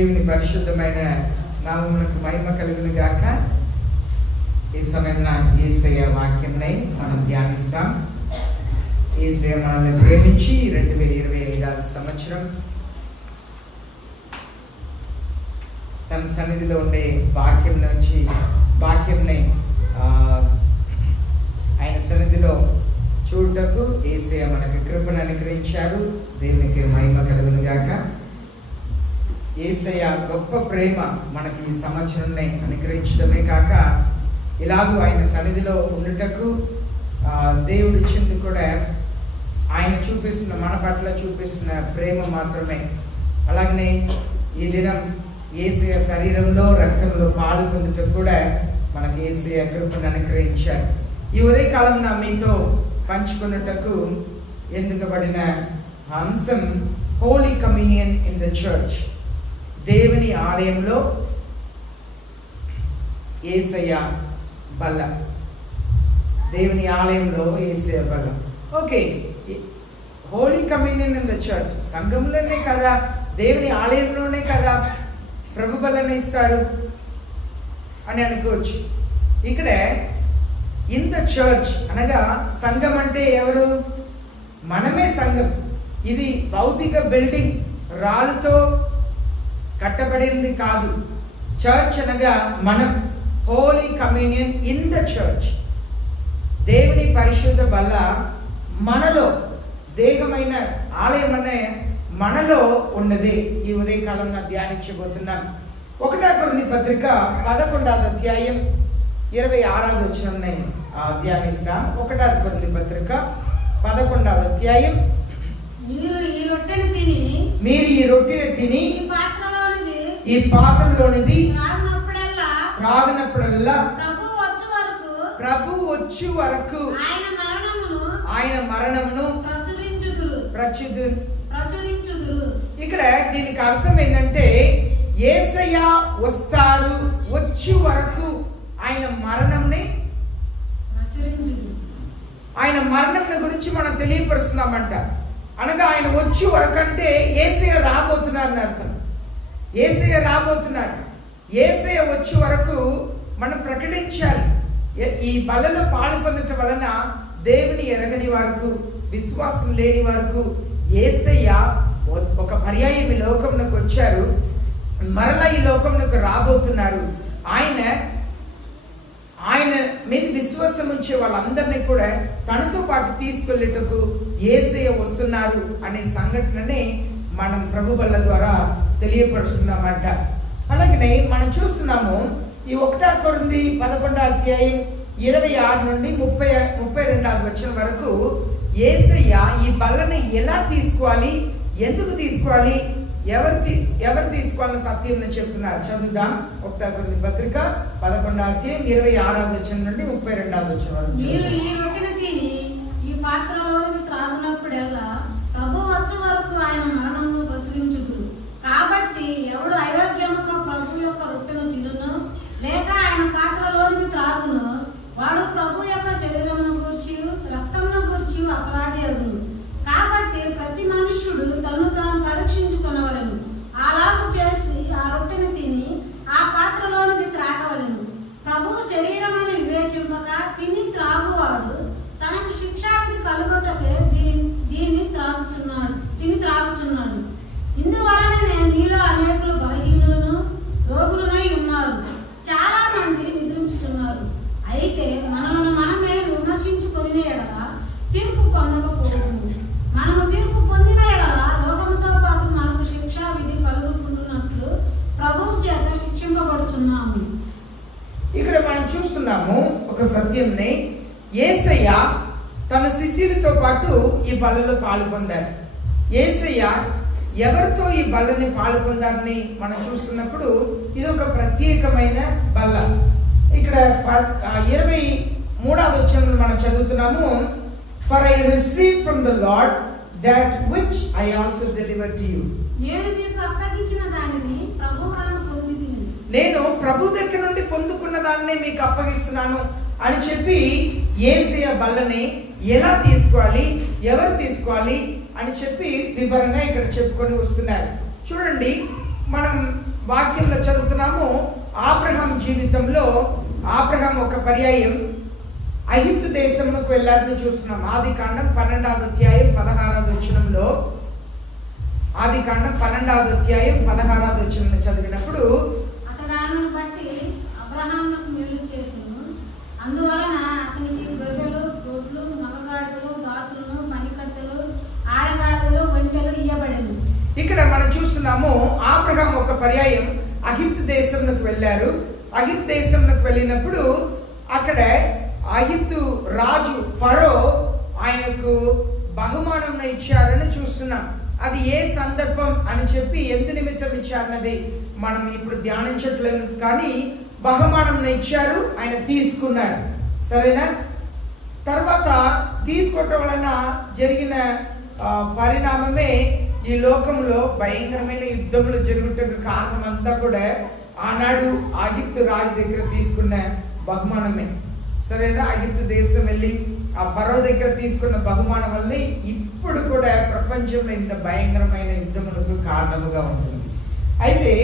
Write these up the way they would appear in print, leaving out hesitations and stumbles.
దేవుని పరిశుద్ధమైన నామమునకు మహిమ కలుగును గాక. ఈ సమయంలో యేసయ్య వాక్యంని మనం ధ్యానిస్తాం. యేసయ్య మనల్ని ప్రేమించి 2025 సంవత్సరం తన సన్నిధిలో ఉండే వాక్యంని ఆయన సన్నిధిలో చూడటకు యేసయ్య మనకు కృపను అనుగ్రహించారు. దేవునికి మహిమ కలుగును గాక. యేసయ్య గొప్ప ప్రేమ మనకి ఈ సంవత్సరాన్ని అనుగ్రహించడమే కాక ఇలాగూ ఆయన సన్నిధిలో ఉండుటకు దేవుడు ఇచ్చింది కూడా ఆయన చూపిస్తున్న మన పట్ల చూపిస్తున్న ప్రేమ మాత్రమే. అలాగనే ఈ దినం యేసయ్య శరీరంలో రక్తంలో పాలు పొందుటకు కూడా మనకి యేసయ్య కృపను అనుగ్రహించారు. ఈ ఉదయకాలం నా మీతో పంచుకున్నటకు ఎందుకబడిన అంశం holy communion in the church. దేవుని ఆలయంలో యేసయ్య బల్ల. దేవుని ఆలయంలో యేసయ్య బల్ల. Okay, holy communion in the church సంఘంలోనే కదా, దేవుని ఆలయంలోనే కదా ప్రభు బల్లని ఇస్తారు అని అనుకోవచ్చు. ఇక్కడ ఇన్ ద చర్చ్ అనగా సంఘం అంటే ఎవరు? మనమే సంఘం. ఇది భౌతిక బిల్డింగ్, రాళ్ళతో కట్టబడింది కాదు. చర్చ్ అనగా మనం. Holi communion in the church. దేవుని పరిశుద్ధ బల్ల మనలో, దేహమైన ఆలయం అనే మనలో ఉన్నది. ఈ ఉదయకాలంలో ధ్యానించబోతున్నాం. 1 కొరింథీ పత్రిక 11వ అధ్యాయం 26వ వచనాన్ని ధ్యానిస్తాం. 1 కొరింథీ పత్రిక 11వ అధ్యాయం. మీరు ఈ రొట్టెని తిని ఈ పాత్రలోనిది త్రాగినప్పుడల్లా ప్రభు వచ్చు వరకు ఆయన మరణమును ప్రచురించుదురు. ఇక్కడ దీనికి అర్థం ఏంటంటే యేసయ్య వస్తారు, వచ్చు వరకు ఆయన మరణంని ఆయన మరణం గురించి మనం తెలియపరుస్తున్నామంట. అనగా ఆయన వచ్చి వరకు అంటే యేసయ్య రాబోతున్నారు అని అర్థం. యేసయ్య రాబోతున్నారు. యేసయ్య వచ్చే వరకు మనం ప్రకటించాలి. ఈ బలలో పాలు పొందటం వలన దేవుని ఎరగని వారికి, విశ్వాసం లేని వారికి యేసయ్య ఒక పర్యాయం ఈ లోకంలోకి వచ్చారు, మరలా ఈ లోకంలోకి రాబోతున్నారు. ఆయన మీద విశ్వాసం ఉంచే వాళ్ళందరినీ కూడా తనతో పాటు తీసుకెళ్ళేటకు యేసయ్య వస్తున్నారు అనే సంఘటనని మనం ప్రభు బల్ల ద్వారా తెలియపరుస్తున్నామంట. అలాగనే మనం చూస్తున్నాము ఈ 1 కొరింథీ 11వ అధ్యాయం 26 నుండి 32వ వచనం వరకు యేసయ్య ఈ బల్లని ఎలా తీసుకోవాలి, ఎందుకు తీసుకోవాలి, ఎవరు తీసుకోవాలని సత్యం చెప్తున్నారు. చదువుదాం. 1 కొరింథీ పత్రిక 11వ అధ్యాయం 26వ వచనం నుండి 32వ వచనం వరకు. మీరు ఈ రొట్టెను తిని ఈ పాత్రలోకి త్రాగినప్పుడల్లా ప్రభు వచ్చే వరకు ఆయన మరణమును ప్రచురించుదురు. కాబట్టి ఎవడు అయోగ్యముగా ప్రభు యొక్క రొట్టెను తినును లేక ఆయన పాత్రలోనికి త్రాగును వాడు ప్రభు యొక్క శరీరమును గూర్చి రక్తమును గూర్చి అపరాధి అగును. కాబట్టి ప్రతి మనుష్యుడు తను తాను పరీక్షించుకొనవలెను. అలాగు చేసి ఆ రొట్టెను తిని ఆ పాత్రలోనికి త్రాగవలెను. ప్రభు శరీరమని వివేచింపక తిని త్రాగువాడు తనకు శిక్షావిధి కలుగుటకే దీన్ని త్రాగుచున్నాడు. ఇందువలననే మీలో అనేకులు బలహీనులను రోగులనై ఉన్నారు, చాలా మంది నిద్రించుచున్నారు. అయితే మనలను మనమే విమర్శించుకొని ఎడల తీర్పు పొందకపోవడం, మనము తీర్పు పొందిన ఎడల లోకముతో పాటు మనకు శిక్షా విధి కలుగుతున్నట్లు ప్రభువు చేత శిక్షింపబడుచున్నాము. ఇక్కడ మనం చూస్తున్నాము ఒక సత్యంని. యేసయ్య తన శిష్యులతో పాటు ఈ బల్లలో పాల్గొన్నారు. యేసయ్య ఎవరితో ఈ బల్లని పాల్గొందారని మనం చూస్తున్నప్పుడు ఇది ఒక ప్రత్యేకమైన బల్ల. ఇక్కడ 23వ వచనంలో మనం చదువుతున్నాము. For I received from the Lord that which I also delivered to you. నేను మీకు అప్పగించిన దానిని ప్రభువు వలన పొందితిని. నేను ప్రభు దగ్గర నుండి పొందుకున్న దాన్ని మీకు అప్పగిస్తున్నాను అని చెప్పి యేసయ్య బల్లని ఎలా తీసుకోవాలి, ఎవరు తీసుకోవాలి అని చెప్పి వివరంగా ఇక్కడ చెప్పుకొని వస్తున్నారు. చూడండి, మనం వాక్యంలో చదువుతున్నాము, అబ్రహాం జీవితంలో అబ్రహాం ఒక పర్యాయం ఐగుప్తు దేశంలోకి వెళ్ళారని చూస్తున్నాం. ఆదికాండం 12వ అధ్యాయం 16వ వచనంలో, ఆదికాండం 12వ అధ్యాయం 16వ వచనం చదివినప్పుడు, అతడు బట్టి అబ్రహామునకు మేలు చేసును, అందువలన అతనికి గొర్రెలు, గొడ్లు, మగగాడిదలు, దాసులను, పనికత్తెలు, ఆడగాడిదలు, ఒంటెలు ఇయ్యబడెను. ఇక్కడ మనం చూస్తున్నాము, అబ్రహాం ఒక పర్యాయం ఐగుప్తు దేశంలోకి వెళ్ళారు. ఐగుప్తు దేశంలోకి వెళ్ళినప్పుడు అక్కడ ఐగుప్తు రాజు ఫరో ఆయనకు బహుమానం ఇచ్చారని చూస్తున్నాం. అది ఏ సందర్భం అని చెప్పి ఎందు నిమిత్తం ఇచ్చారన్నది మనం ఇప్పుడు ధ్యానించట్లేదు, కానీ బహుమానం ఇచ్చారు, ఆయన తీసుకున్నారు. సరేనా? తర్వాత తీసుకోవటం వలన జరిగిన పరిణామమే ఈ లోకంలో భయంకరమైన యుద్ధములు జరుగుటకు కారణం అంతా కూడా ఆనాడు ఐగుప్తు రాజు దగ్గర తీసుకున్న బహుమానమే. సరేనా? ఐగుప్తు దేశం వెళ్ళి ఆ ఫరో దగ్గర తీసుకున్న బహుమానం వల్ల ఇప్పుడు కూడా ప్రపంచంలో ఇంత భయంకరమైన యుద్ధములకు కారణముగా ఉంటుంది. అయితే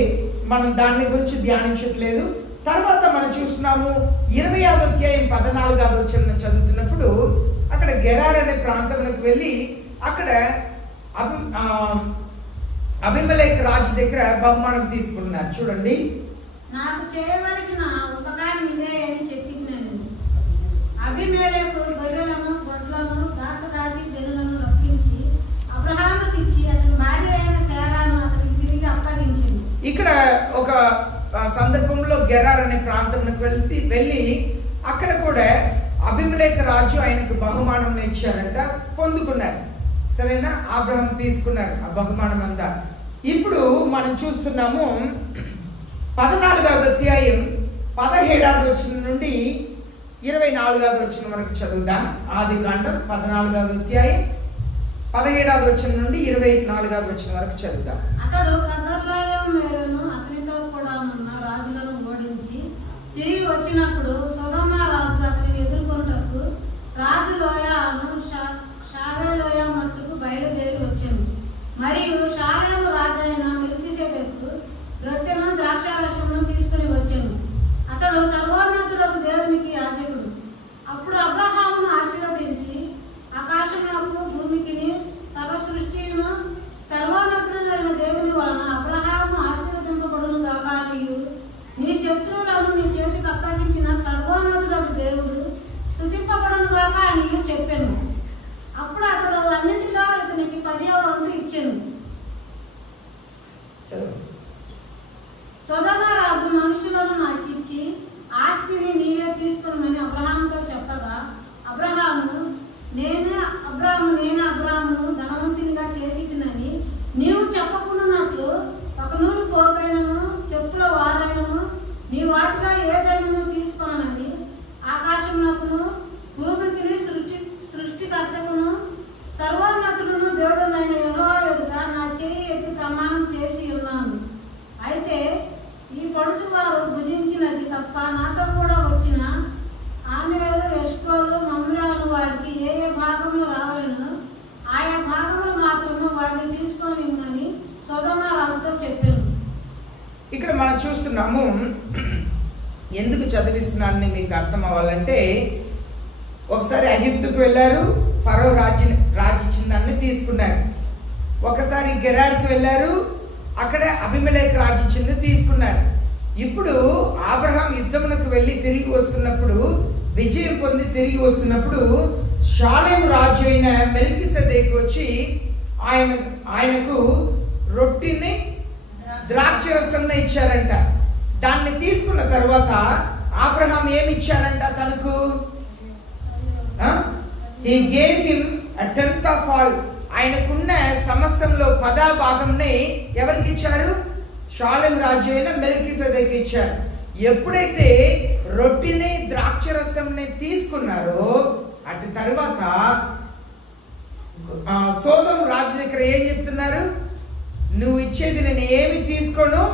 మనం దాని గురించి ధ్యానించట్లేదు. తర్వాత మనం చూస్తున్నాము 20వ అధ్యాయం 14వ వచనం చదువుతున్నప్పుడు అక్కడ గెరార్ అనే ప్రాంతంలోకి వెళ్ళి అక్కడ అబీమెలెకు రాజు దగ్గర బహుమానం తీసుకున్నారు. చూడండి, నాకు చేయవలసిన ఉపకారం ఇదే అని చెప్పినాను. అబీమెలెకు గొర్రెలను, గొడ్లను, దాసదాసి జనులను రప్పించి అబ్రహాముకి ఇచ్చి అతని భార్య అయిన శారాను అతనికి తిరిగి అప్పగించింది. ఇక్కడ ఒక సందర్భంలో గెరార్ అనే ప్రాంతంలోకి వెళ్ళి అక్కడ కూడా అబీమెలెకు రాజు ఆయనకు బహుమానం ఇచ్చారంట, పొందుకున్నారు. సరేనా? అబ్రహాం తీసుకున్నారు ఆ బహుమానం అంతా. ఇప్పుడు మనం చూస్తున్నాము 14వ అధ్యాయం 17వ వచనం నుండి 24వ వచనం వరకు చదువుదాం. ఆదికాండం 14వ అధ్యాయం 17వ వచనం నుండి 24వ వచనం వరకు చదువుదాం. అతడు కదర్లాయోమెరును అతనితో కూడా ఉన్న రాజులను ఓడించి తిరిగి వచ్చినప్పుడు సొదొమ రాజు అతనిని ఎదుర్కొనుటకు రాజు లోయను షావేలోయ మట్టుకు బయలుదేరి వచ్చాను. మరియు షాలేము రాజైన మెల్కీసెదెకు రొట్టెను, ద్రాక్షారసమును తీసుకుని వచ్చాను. అతడు సర్వోన్నతులకు దేవునికి యాజకుడు. అప్పుడు అబ్రహామును ఆశీర్వదించి ఆకాశమునకు, భూమికిని, సర్వ సృష్టిను సర్వోన్నతుడైన దేవుని వలన అబ్రహాము ఆశీర్వదింపబడును గాక అనియు, నీ శత్రువులను నీ చేతికి అప్పగించిన సర్వోన్నతులకు దేవుడు స్తుతింపబడును గాక అనియు చెప్పాను. అప్పుడు అతడు అన్నింటిలో ఇతనికి 10వ వంతు ఇచ్చాను. సొదొమ రాజు మనుషులను నాకు ఇచ్చి ఆస్తిని నీవే తీసుకుని అబ్రహాముతో చెప్పగా, అబ్రహాము నేను అబ్రహామును ధనవంతునిగా చేసి తినని నీవు చెప్పకున్నట్లు ఒక నూలు పోగైనను చెప్పుల వారైనను నీ వాటిలో ఏదైనా తీసుకొనని ఆకాశమునకును, భూమికిని, సృష్టికర్తకును, సర్వోన్నతుడును దేవుడునైన యెహోవా ఎదుట నా చేయి ఎత్తి ప్రమాణం చేసి ఉన్నాను. అయితే ఈ పొడుచువారు భుజించినది తప్ప నాతో కూడా వచ్చిన ఆమెరు, ఎష్కోలు, మమ్రాను వారికి ఏ ఏ భాగంలో రావాలను ఆయా భాగంలో మాత్రము వారిని తీసుకొని సొదొమ రాజుతో చెప్పాను. ఇక్కడ మనం చూస్తున్నాము, ఎందుకు చదివిస్తున్నానని మీకు అర్థం అవ్వాలంటే, ఒకసారి ఐగుప్తుకు వెళ్ళారు, ఫరో రాజు ఇచ్చిన దాన్ని తీసుకున్నారు. ఒకసారి గెరార్కి వెళ్ళారు, అక్కడ అబీమెలెకు రాజు ఇచ్చింది తీసుకున్నారు. ఇప్పుడు అబ్రహాం యుద్ధమునకు వెళ్ళి తిరిగి వస్తున్నప్పుడు, విజయం పొంది తిరిగి వస్తున్నప్పుడు షాలేము రాజు అయిన మెల్కీసెదెకు వచ్చి ఆయనకు రొట్టెని, ద్రాక్షరసం ఇచ్చారంట. దాన్ని తీసుకున్న తర్వాత అబ్రహాం ఏమి ఇచ్చారంట తనకు? He gave him a tenth of all. ఆయనకున్న సమస్తంలో 10వ భాగంని ఎవరికి ఇచ్చారు? షాలేం రాజు అయిన మెల్కీసెదెకు ఇచ్చారు. ఎప్పుడైతే రొట్టెని, ద్రాక్షరసంని తీసుకున్నారో అటు తర్వాత సొదొమ రాజు దగ్గర ఏం చెప్తున్నారు? నువ్వు ఇచ్చేది నేను ఏమి తీసుకోను,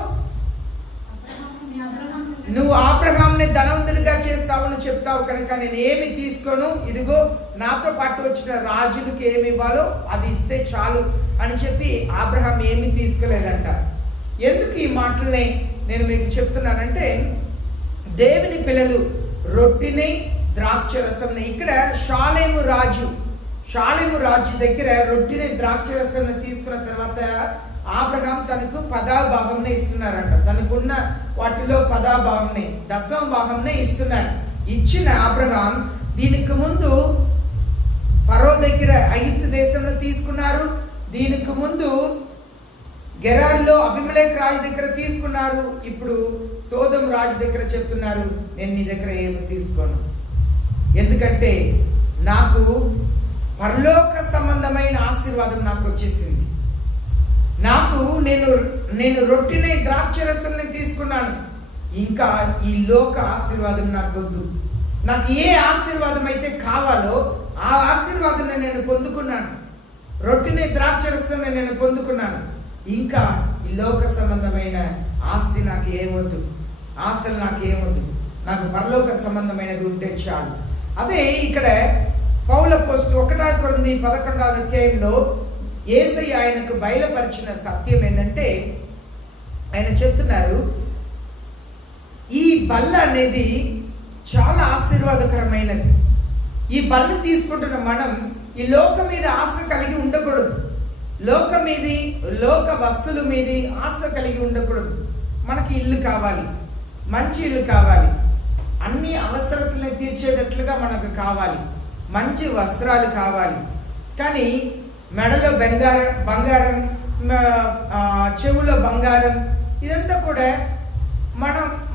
నువ్వు అబ్రహాంని ధనవంతుడిగా చేస్తావని చెప్తావు కనుక నేను ఏమి తీసుకోను, ఇదిగో నాతో పాటు వచ్చిన రాజులకు ఏమి ఇవ్వాలో అది ఇస్తే చాలు అని చెప్పి అబ్రహాం ఏమి తీసుకోలేదంట. ఎందుకు ఈ మాటల్ని నేను మీకు చెప్తున్నానంటే, దేవుని పిల్లలు రొట్టెని ద్రాక్ష రసంని, ఇక్కడ షాలేము రాజు దగ్గర రొట్టెని ద్రాక్ష రసంని తీసుకున్న తర్వాత అబ్రహాం తనకు 10వ భాగంనే ఇస్తున్నారంట. తనకున్న వాటిలో 10వ భాగంనే, 10వ భాగంనే ఇస్తున్నారు. ఇచ్చిన అబ్రహాం దీనికి ముందు ఫరో దగ్గర ఐగుప్తు దేశంలో తీసుకున్నారు, దీనికి ముందు గెరార్లో అబీమెలెకు రాజు దగ్గర తీసుకున్నారు, ఇప్పుడు సోదం రాజు దగ్గర చెప్తున్నారు, నేను నీ దగ్గర ఏమి తీసుకోను, ఎందుకంటే నాకు పరలోక సంబంధమైన ఆశీర్వాదం నాకు వచ్చేసింది. నాకు నేను రొట్టెని ద్రాక్షరసాన్ని తీసుకున్నాను, ఇంకా ఈ లోక ఆశీర్వాదం నాకు వద్దు. నాకు ఏ ఆశీర్వాదం అయితే కావాలో ఆ ఆశీర్వాదాన్ని నేను పొందుకున్నాను, రొట్టెని ద్రాక్షరసాన్ని నేను పొందుకున్నాను. ఇంకా ఈ లోక సంబంధమైన ఆస్తి నాకు ఏమొద్దు, ఆశలు నాకు ఏమొద్దు, నాకు పరలోక సంబంధమైనది ఉంటే చాలు. అదే ఇక్కడ పౌలు అపోస్తలుడు 1 కొరింథీ 11వ అధ్యాయంలో యేసయ్య ఆయనకు బయలుపరిచిన సత్యం ఏంటంటే, ఆయన చెప్తున్నారు, ఈ బల్ల అనేది చాలా ఆశీర్వాదకరమైనది. ఈ బల్ల తీసుకుంటున్న మనం ఈ లోకం మీద ఆశ కలిగి ఉండకూడదు, లోక వస్తువుల మీద ఆశ కలిగి ఉండకూడదు. మనకి ఇల్లు కావాలి, మంచి ఇల్లు కావాలి, అన్ని అవసరతలను తీర్చేటట్లుగా మనకు కావాలి, మంచి వస్త్రాలు కావాలి. కానీ మెడలో బంగారం, చెవులో బంగారం, ఇదంతా కూడా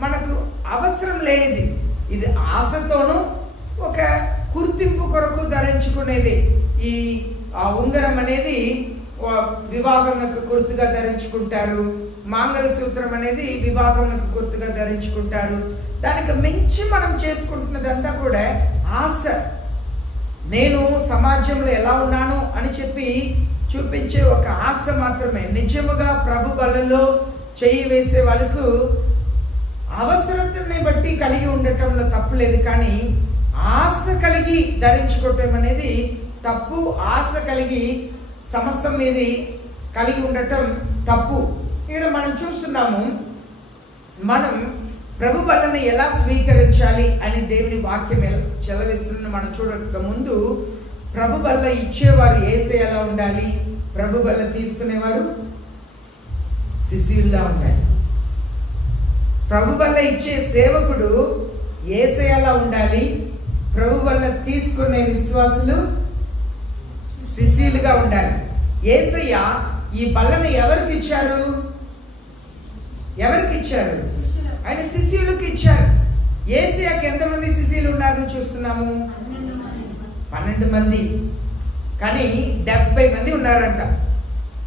మనకు అవసరం లేనిది. ఇది ఆశతోనూ ఒక గుర్తింపు కొరకు ధరించుకునేది. ఈ ఉంగరం అనేది వివాహంకు గుర్తుగా ధరించుకుంటారు, మంగళసూత్రం అనేది వివాహంకు గుర్తుగా ధరించుకుంటారు. దానికి మించి మనం చేసుకుంటున్నదంతా కూడా ఆశ. నేను సమాజంలో ఎలా ఉన్నాను అని చెప్పి చూపించే ఒక ఆశ మాత్రమే. నిజముగా ప్రభు బలలో చేయి వేసే వాళ్ళకు అవసరతని బట్టి కలిగి ఉండటంలో తప్పు లేదు, కానీ ఆశ కలిగి ధరించుకోవటం అనేది తప్పు. ఆశ కలిగి సమస్తం మీద కలిగి ఉండటం తప్పు. ఇక్కడ మనం చూస్తున్నాము, మనం ప్రభు బలను ఎలా స్వీకరించాలి అని దేవుని వాక్యం చెలవిస్తున్న మనం చూడక ముందు, ప్రభు బల్ల ఇచ్చేవారు యేసయ్య ఎలా ఉండాలి, ప్రభు బల్ల తీసుకునేవారు శిష్యుల్లా ఉండాలి. ప్రభు బల్ల ఇచ్చే సేవకుడు యేసయ్య ఎలా ఉండాలి, ప్రభు బల్ల తీసుకునే విశ్వాసులు శిష్యులుగా ఉండాలి. యేసయ్య ఈ బల్లను ఎవరికి ఇచ్చారు? ఆయన శిష్యులకు ఇచ్చారు. యేసయ్యకి ఎంతమంది శిష్యులు ఉన్నారని చూస్తున్నాము? 12 మంది, కానీ 70 మంది ఉన్నారంట.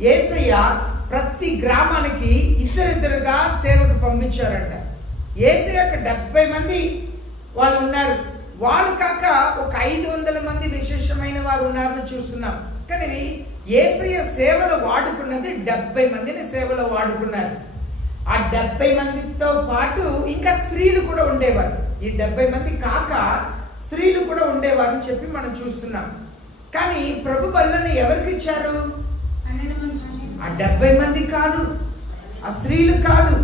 యేసయ్య ప్రతి గ్రామానికి ఇద్దరిద్దరుగా సేవకు పంపించారంట. యేసయ్యకు 70 మంది వాళ్ళు ఉన్నారు. వాళ్ళు కాక ఒక 500 మంది విశేషమైన వారు ఉన్నారని చూస్తున్నాం. కానీ యేసయ్య సేవలో వాడుకున్నది 70 మందిని సేవలో వాడుకున్నారు. ఆ 70 మందితో పాటు ఇంకా స్త్రీలు కూడా ఉండేవారు. ఈ 70 మంది కాక స్త్రీలు కూడా ఉండేవారు అని చెప్పి మనం చూస్తున్నాం. కానీ ప్రభు బల్లని ఎవరికి ఇచ్చారు? ఆ 70 మంది కాదు, ఆ స్త్రీలు కాదు,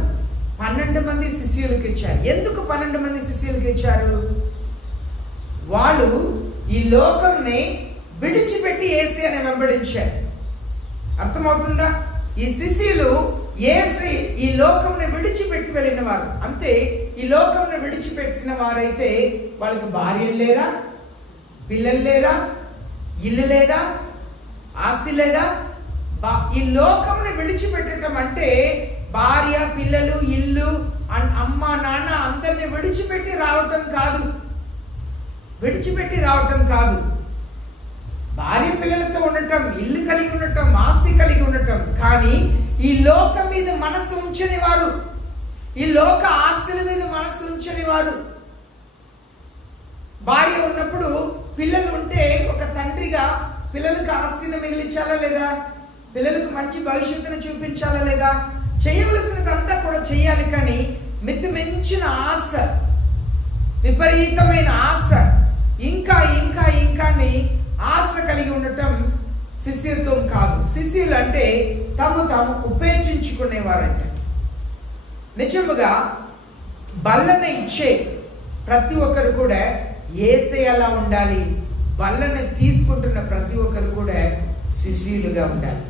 12 మంది శిష్యులకు ఇచ్చారు. ఎందుకు 12 మంది శిష్యులకు ఇచ్చారు? వాళ్ళు ఈ లోకంని విడిచిపెట్టి యేసయ్యని వెంబడించారు. అర్థమవుతుందా? ఈ శిష్యులు ఈ లోకంని విడిచిపెట్టి వెళ్ళిన వారు. అంతే, ఈ లోకంని విడిచిపెట్టిన వారైతే వాళ్ళకి భార్యలు లేరా, పిల్లలు లేరా, ఇల్లు లేదా, ఆస్తి లేదా? ఈ లోకంని విడిచిపెట్టడం అంటే భార్య, పిల్లలు, ఇల్లు, అమ్మ, నాన్న అందరిని విడిచిపెట్టి రావటం కాదు. భార్య పిల్లలతో ఉండటం, ఇల్లు కలిగి ఉండటం, ఆస్తి కలిగి ఉండటం, కానీ ఈ లోకం మీద మనసు ఉంచని వారు, ఈ లోక ఆస్తుల మీద మనసు ఉంచని వారు. భార్య ఉన్నప్పుడు పిల్లలు ఉంటే ఒక తండ్రిగా పిల్లలకు ఆస్తిని మిగిలించాలా లేదా? పిల్లలకు మంచి భవిష్యత్తును చూపించాలా లేదా? చేయవలసినదంతా కూడా చేయాలి. కానీ మితిమించిన ఆశ, విపరీతమైన ఆశ, ఇంకా ఆశ కలిగి ఉండటం శిష్యత్వం కాదు. శిష్యులు అంటే తాము ఉపేక్షించుకునేవారంట. నిజముగా బల్లన ఇచ్చే ప్రతి ఒక్కరు కూడా యేసయ్యలా ఉండాలి. బల్లన తీసుకుంటున్న ప్రతి ఒక్కరు కూడా శిష్యులుగా ఉండాలి.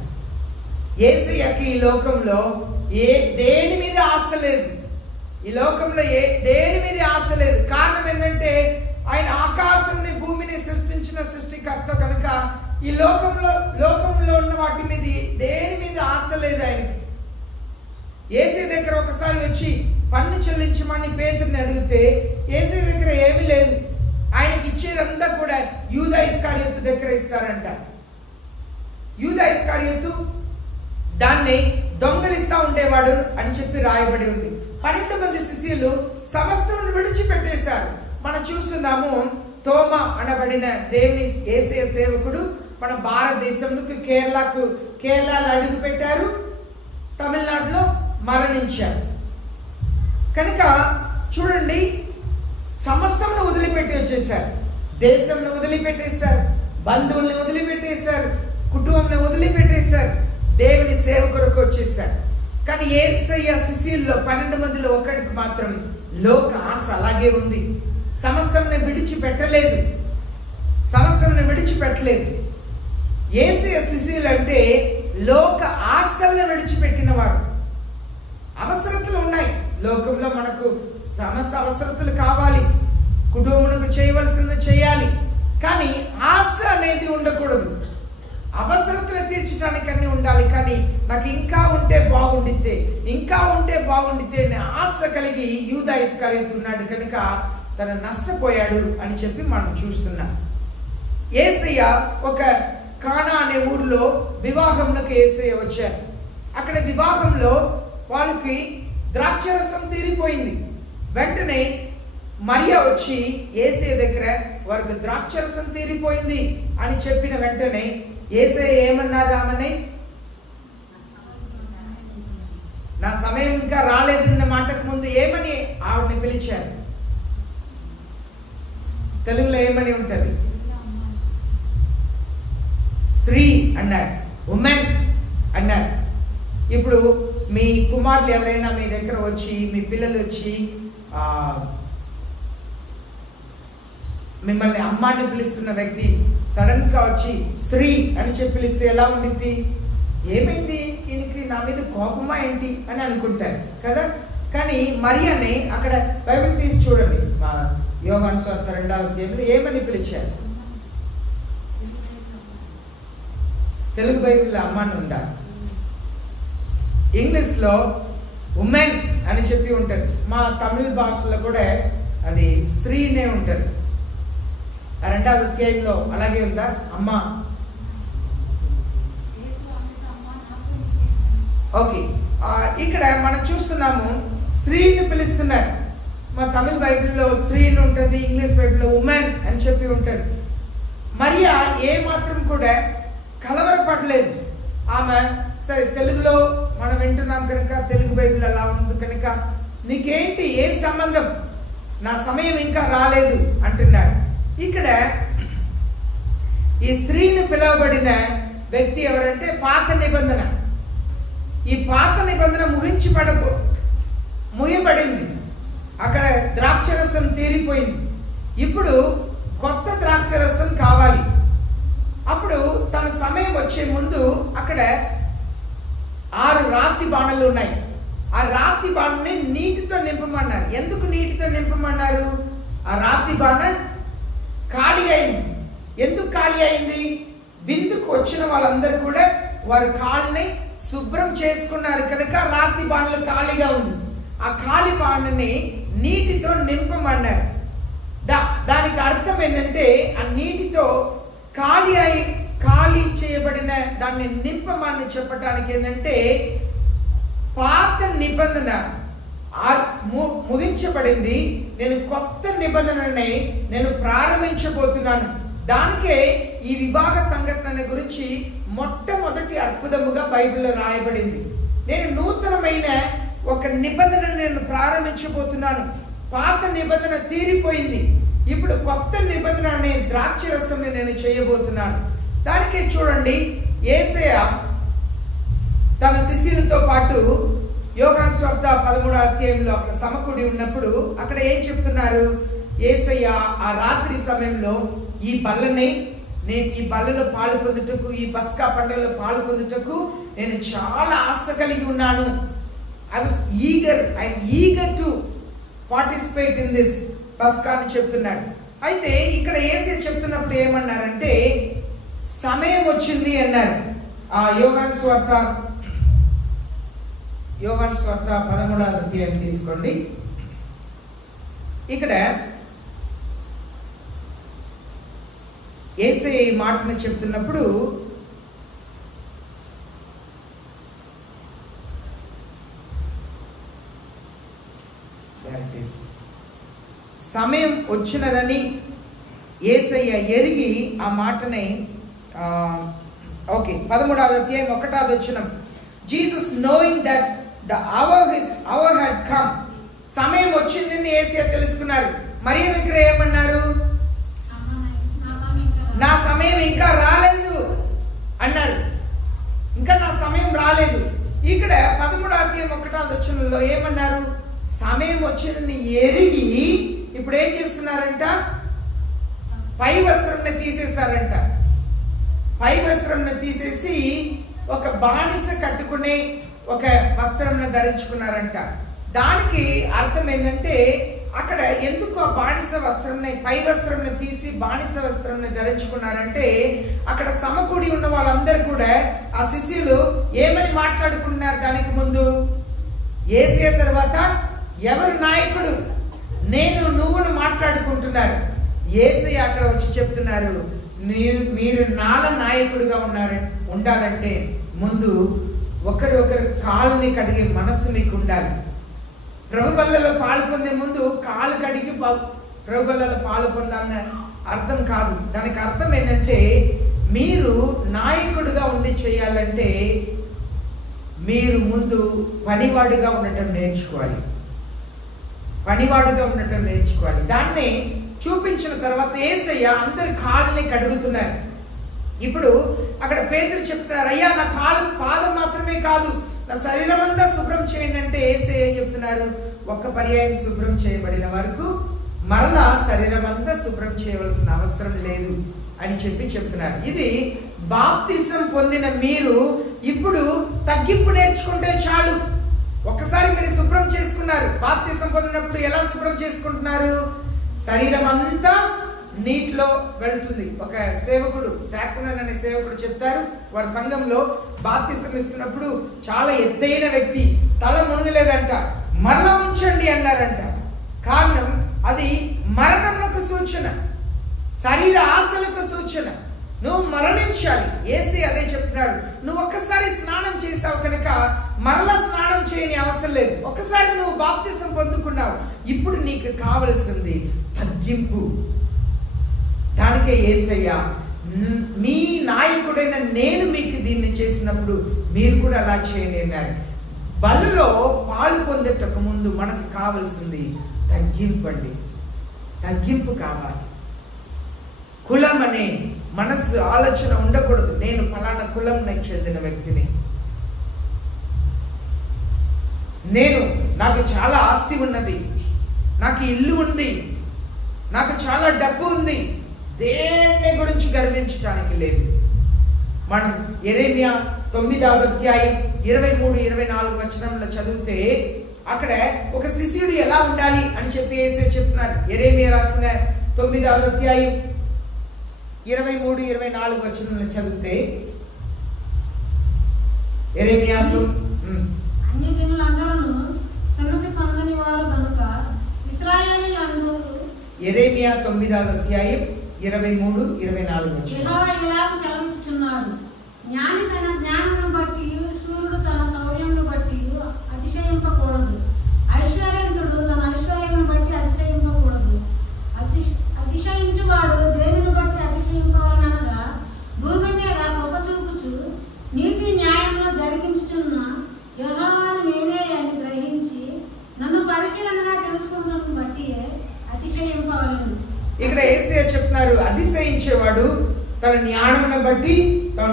యేసయ్యకి ఈ లోకంలో దేని మీద ఆశ లేదు. ఈ లోకంలో దేని మీద ఆశ లేదు. కారణం ఏంటంటే ఆయన ఆకాశాన్ని భూమిని సృష్టించిన సృష్టికర్త కనుక ఈ లోకంలో ఉన్న వాటి మీద దేని మీద ఆశ లేదు ఆయనకి. యేసయ్య దగ్గర ఒకసారి వచ్చి పన్ను చెల్లించమని పేతురుని అడిగితే యేసయ్య దగ్గర ఏమీ లేదు. ఆయనకి ఇచ్చేదంతా కూడా యూదా ఇస్కరియోతు దగ్గర ఇస్తారంట. యూదా ఇస్కరియోతు దాన్ని దొంగలిస్తా ఉండేవాడు అని చెప్పి రాయబడి ఉంది. 12 మంది శిష్యులు సమస్తమును విడిచిపెట్టేశారు. మనం చూస్తున్నాము తోమా అనబడిన దేవుని యేసయ్య సేవకుడు మన భారతదేశంలోకి కేరళలో అడుగు పెట్టారు, తమిళనాడులో మరణించారు. కనుక చూడండి, సమస్తమును వదిలిపెట్టి వచ్చేసారు. దేశంను వదిలిపెట్టేశారు, బంధువుల్ని వదిలిపెట్టేశారు, కుటుంబంని వదిలిపెట్టేశారు, దేవుని సేవ కొరకు వచ్చేసారు. కానీ యేసయ్య శిష్యుల్లో 12 మందిలో ఒకడికి మాత్రం లోక ఆశ అలాగే ఉంది. సమస్తమును విడిచిపెట్టలేదు. యేసయ్య శిష్యులు అంటే లోక ఆశలను విడిచిపెట్టిన వారు. అవసరతలు ఉన్నాయి లోకంలో, మనకు సమస్త అవసరతలు కావాలి, కుటుంబమునకు చేయవలసింది చేయాలి. కానీ ఆశ అనేది ఉండకూడదు. అవసరతలు తీర్చడానికి అన్ని ఉండాలి, కానీ నాకు ఇంకా ఉంటే బాగుండితే అనే ఆశ కలిగి యూదా ఇస్కరియోతు ఉన్నాడు కనుక తను నష్టపోయాడు అని చెప్పి మనం చూస్తున్నాం. యేసయ్య ఒక కానా అనే ఊర్లో వివాహంలోకి యేసయ్య వచ్చారు. అక్కడ వివాహంలో వాళ్ళకి ద్రాక్షరసం తీరిపోయింది. వెంటనే మరియా వచ్చి యేసయ్య దగ్గర వారికి ద్రాక్షరసం తీరిపోయింది అని చెప్పిన వెంటనే యేసయ్య ఏమన్నారు ఆమెని? నా సమయం ఇంకా రాలేదన్న మాటకు ముందు ఏమని ఆవిడని పిలిచారు? తెలుగులో ఏమని ఉంటది? స్త్రీ అన్నారు, ఉమెన్ అన్నారు. ఇప్పుడు మీ కుమారులు ఎవరైనా మీ దగ్గర వచ్చి, మీ పిల్లలు వచ్చి మిమ్మల్ని అమ్మాని పిలుస్తున్న వ్యక్తి సడన్ గా వచ్చి స్త్రీ అని చెప్పి పిలిస్తే ఎలా ఉండిద్ది? ఏమైంది, ఈయనకి నా మీద కోపమా ఏంటి అని అనుకుంటారు కదా. కానీ మరియాని అక్కడ బైబిల్ తీసి చూడండి, యోహాను సువార్త 2వ అధ్యాయంలో ఏమని పిలిచారు? తెలుగు బైబిల్లో అమ్మాని ఉందా? ఇంగ్లీష్లో ఉమెన్ అని చెప్పి ఉంటుంది. మా తమిళ భాషలో కూడా అది స్త్రీనే ఉంటుంది. 2వ అధ్యాయంలో అలాగే ఉందా? అమ్మ. ఓకే, ఇక్కడ మనం చూస్తున్నాము స్త్రీని పిలుస్తున్నారు. మా తమిళ బైబిల్లో స్త్రీని ఉంటుంది, ఇంగ్లీష్ బైబిల్లో ఉమెన్ అని చెప్పి ఉంటుంది. మరియా ఏ మాత్రం కూడా కలవరపడలేదు. ఆమె సరే తెలుగులో మనం వింటున్నాం కనుక తెలుగు బైబిల్ అలా ఉంది కనుక నీకేంటి, ఏ సంబంధం, నా సమయం ఇంకా రాలేదు అంటున్నారు. ఇక్కడ ఈ స్త్రీని పిలువబడిన వ్యక్తి ఎవరంటే పాత నిబంధన. ఈ పాత నిబంధన ముయ్యబడింది. అక్కడ ద్రాక్షరసం తీరిపోయింది. ఇప్పుడు కొత్త ద్రాక్షరసం కావాలి. అప్పుడు తన సమయం వచ్చే ముందు అక్కడ 6 రాతి బాణలు ఉన్నాయి. ఆ రాతి బాణని నీటితో నింపమన్నారు. ఎందుకు నీటితో నింపమన్నారు? ఆ రాతి బాణ ఖాళీ అయింది. ఎందుకు ఖాళీ అయింది? విందుకు వచ్చిన వాళ్ళందరూ కూడా వారి కాళ్ళని శుభ్రం చేసుకున్నారు కనుక రాతి బాణలు ఖాళీగా ఉంది. ఆ ఖాళీ బాణని నీటితో నింపమన్నారు. దానికి అర్థం ఏంటంటే ఆ నీటితో ఖాళీ చేయబడిన దాన్ని నింపమని చెప్పడానికి ఏంటంటే పాత నిబంధన ముగించబడింది, నేను కొత్త నిబంధనని నేను ప్రారంభించబోతున్నాను. దానికే ఈ వివాహ సంఘటన గురించి మొట్టమొదటి అద్భుతముగా బైబిల్లో రాయబడింది. నేను నూతనమైన ఒక నిబంధనను నేను ప్రారంభించబోతున్నాను. పాత నిబంధన తీరిపోయింది, ఇప్పుడు కొత్త నిబంధన అనే ద్రాక్షరసం నేను చేయబోతున్నాను. దానికే చూడండి, యేసయ్య తన శిష్యులతో పాటు యోహాను సువార్త 13వ అధ్యాయంలో అక్కడ సమకూడి ఉన్నప్పుడు అక్కడ ఏం చెప్తున్నారు? యేసయ్య ఆ రాత్రి సమయంలో ఈ బల్లని నేను ఈ బల్లలో పాలు పొందుటకు, ఈ పస్కా పండుగలో పాలు పొందుటకు నేను చాలా ఆశ కలిగి ఉన్నాను. I'm eager to participate in this పస్కా అని చెప్తున్నారు. అయితే ఇక్కడ యేసయ్య చెప్తున్నప్పుడు ఏమన్నారంటే సమయం వచ్చింది అన్నారు. ఆ యోహాను సువార్త 13వ అధ్యాయం తీసుకోండి. ఇక్కడ యేసయ్య ఈ మాటను చెప్తున్నప్పుడు సమయం వచ్చినదని యేసయ్య ఎరిగి ఆ మాటని 13వ అధ్యాయం 1వ వచనం, Jesus knowing that the hour had come, సమయం వచ్చిందని యేసయ్య తెలుసుకున్నారు. మరియ దగ్గర ఏమన్నారు? నా సమయం ఇంకా రాలేదు అన్నారు. ఇంకా నా సమయం రాలేదు. ఇక్కడ 13వ అధ్యాయం 1వ వచనంలో ఏమన్నారు? సమయం వచ్చిందని ఎరిగి ఇప్పుడు ఏం చేస్తున్నారంట? పై వస్త్రంని తీసేశారంట. పై వస్త్రంని తీసేసి ఒక బానిస కట్టుకునే ఒక వస్త్రంని ధరించుకున్నారంట. దానికి అర్థం ఏంటంటే అక్కడ ఎందుకు ఆ బానిస వస్త్రంని, పై వస్త్రంని తీసి బానిస వస్త్రంని ధరించుకున్నారంటే అక్కడ సమకూడి ఉన్న వాళ్ళందరూ కూడా ఆ శిష్యులు ఏమని మాట్లాడుకున్నారు? దానికి ముందు యేసయ్య తర్వాత ఎవరు నాయకుడు, నేను నువ్వును మాట్లాడుకుంటున్నారు. యేసయ్య అక్కడ వచ్చి చెప్తున్నారు, మీరు నాల నాయకుడిగా ఉండాలంటే ముందు ఒకరు కాళ్ళని కడిగే మనస్సు మీకు ఉండాలి. ప్రభు బల్లలో పాలు పొందే ముందు కాలు కడిగి ప్రభు బల్లలో పాలు పొందాలన్న అర్థం కాదు. దానికి అర్థం ఏంటంటే మీరు నాయకుడిగా ఉండి చేయాలంటే మీరు ముందు పనివాడిగా ఉండటం నేర్చుకోవాలి. పనివాడుగా ఉండటం నేర్చుకోవాలి. దాన్ని చూపించిన తర్వాత యేసయ్య అందరి కాళ్ళని కడుగుతున్నారు. ఇప్పుడు అక్కడ పేతురు చెప్తున్నారు, అయ్యా నా పాదం మాత్రమే కాదు నా శరీరం అంతా శుభ్రం చేయండి అంటే యేసయ్య చెప్తున్నారు, ఒక్క పర్యాయం శుభ్రం చేయబడిన వరకు మరలా శరీరం అంతా శుభ్రం చేయవలసిన అవసరం లేదు అని చెప్తున్నారు. ఇది బాప్తిసం పొందిన మీరు ఇప్పుడు తగ్గింపు నేర్చుకుంటే చాలు. ఒక్కసారి మీరు శుభ్రం చేసుకున్నారు. బాప్తిసం పొందినప్పుడు ఎలా శుభ్రం చేసుకుంటున్నారు? శరీరం అంతా నీటిలో వెళ్తుంది. ఒక సేవకుడు, శాకునన్ అనే సేవకుడు చెప్తారు, వారి సంఘంలో బాప్తిసం ఇస్తున్నప్పుడు చాలా ఎత్తైన వ్యక్తి తల మునగలేదంట, మరణం ఉంచండి అన్నారంట. కారణం అది మరణములకు సూచన, శరీర ఆశలకు సూచన. నువ్వు మరణించాలి. యేసయ్య అదే చెప్తున్నారు, నువ్వు ఒక్కసారి స్నానం చేసావు కనుక మరలా స్నానం చేయని అవసరం లేదు. ఒకసారి నువ్వు బాప్తిసం పొందుకున్నావు, ఇప్పుడు నీకు కావలసింది తగ్గింపు. దానికే యేసయ్య మీ నాయకుడైన నేను మీకు దీన్ని చేసినప్పుడు మీరు కూడా అలా చేయండి అన్నారు. బలులో పాలు పొందేటకు ముందు మనకు కావలసింది తగ్గింపు అండి. తగ్గింపు కావాలి. కులం అనే మనస్సు ఆలోచన ఉండకూడదు. నేను ఫలానా కులంకి చెందిన వ్యక్తిని, నాకు చాలా ఆస్తి ఉన్నది, నాకు ఇల్లు ఉంది, నాకు చాలా డబ్బు ఉంది, దేన్ని గురించి గర్వించడానికి లేదు. మనం యెరెమీయా 9వ అధ్యాయం 23-24 వచనంలో చదివితే అక్కడ ఒక శిష్యుడు ఎలా ఉండాలి అని చెప్పి చెప్తున్నారు. యెరెమీయా రాసిన 9వ అధ్యాయం 23-24 వచనంలో చదివితే యెరెమీయా అన్ని జనులందరూ సున్నతి పొందని వారు కనుక ఇశ్రాయేలీయులందరూ. యెరెమీయా 9వ అధ్యాయం 23-24 వచనం. యెహోవా ఇలాగ సెలవిచ్చుచున్నాడు, జ్ఞాని తన జ్ఞానమును బట్టి, శూరుడు తన శౌర్యమును బట్టి అతిశయింపకూడదు, ఐశ్వర్యవంతుడు తన ఐశ్వర్యమును బట్టి అతిశయింపకూడదు. అతిశయించువాడు దేనిని బట్టి అతిశయింపవాలనగా భూమి మీద కృప చూపుచు నీతి న్యాయంలో జరిగించుచున్న యెహోవాను నేనే అని గ్రహించి నన్ను పరిశీలనగా తెలుసుకుంటున్న బట్టి అతిశయింపవలెను. ఇక్కడ యేసయ్య చెప్తున్నారు, అతిశయించేవాడు తన జ్ఞానమును బట్టి, తన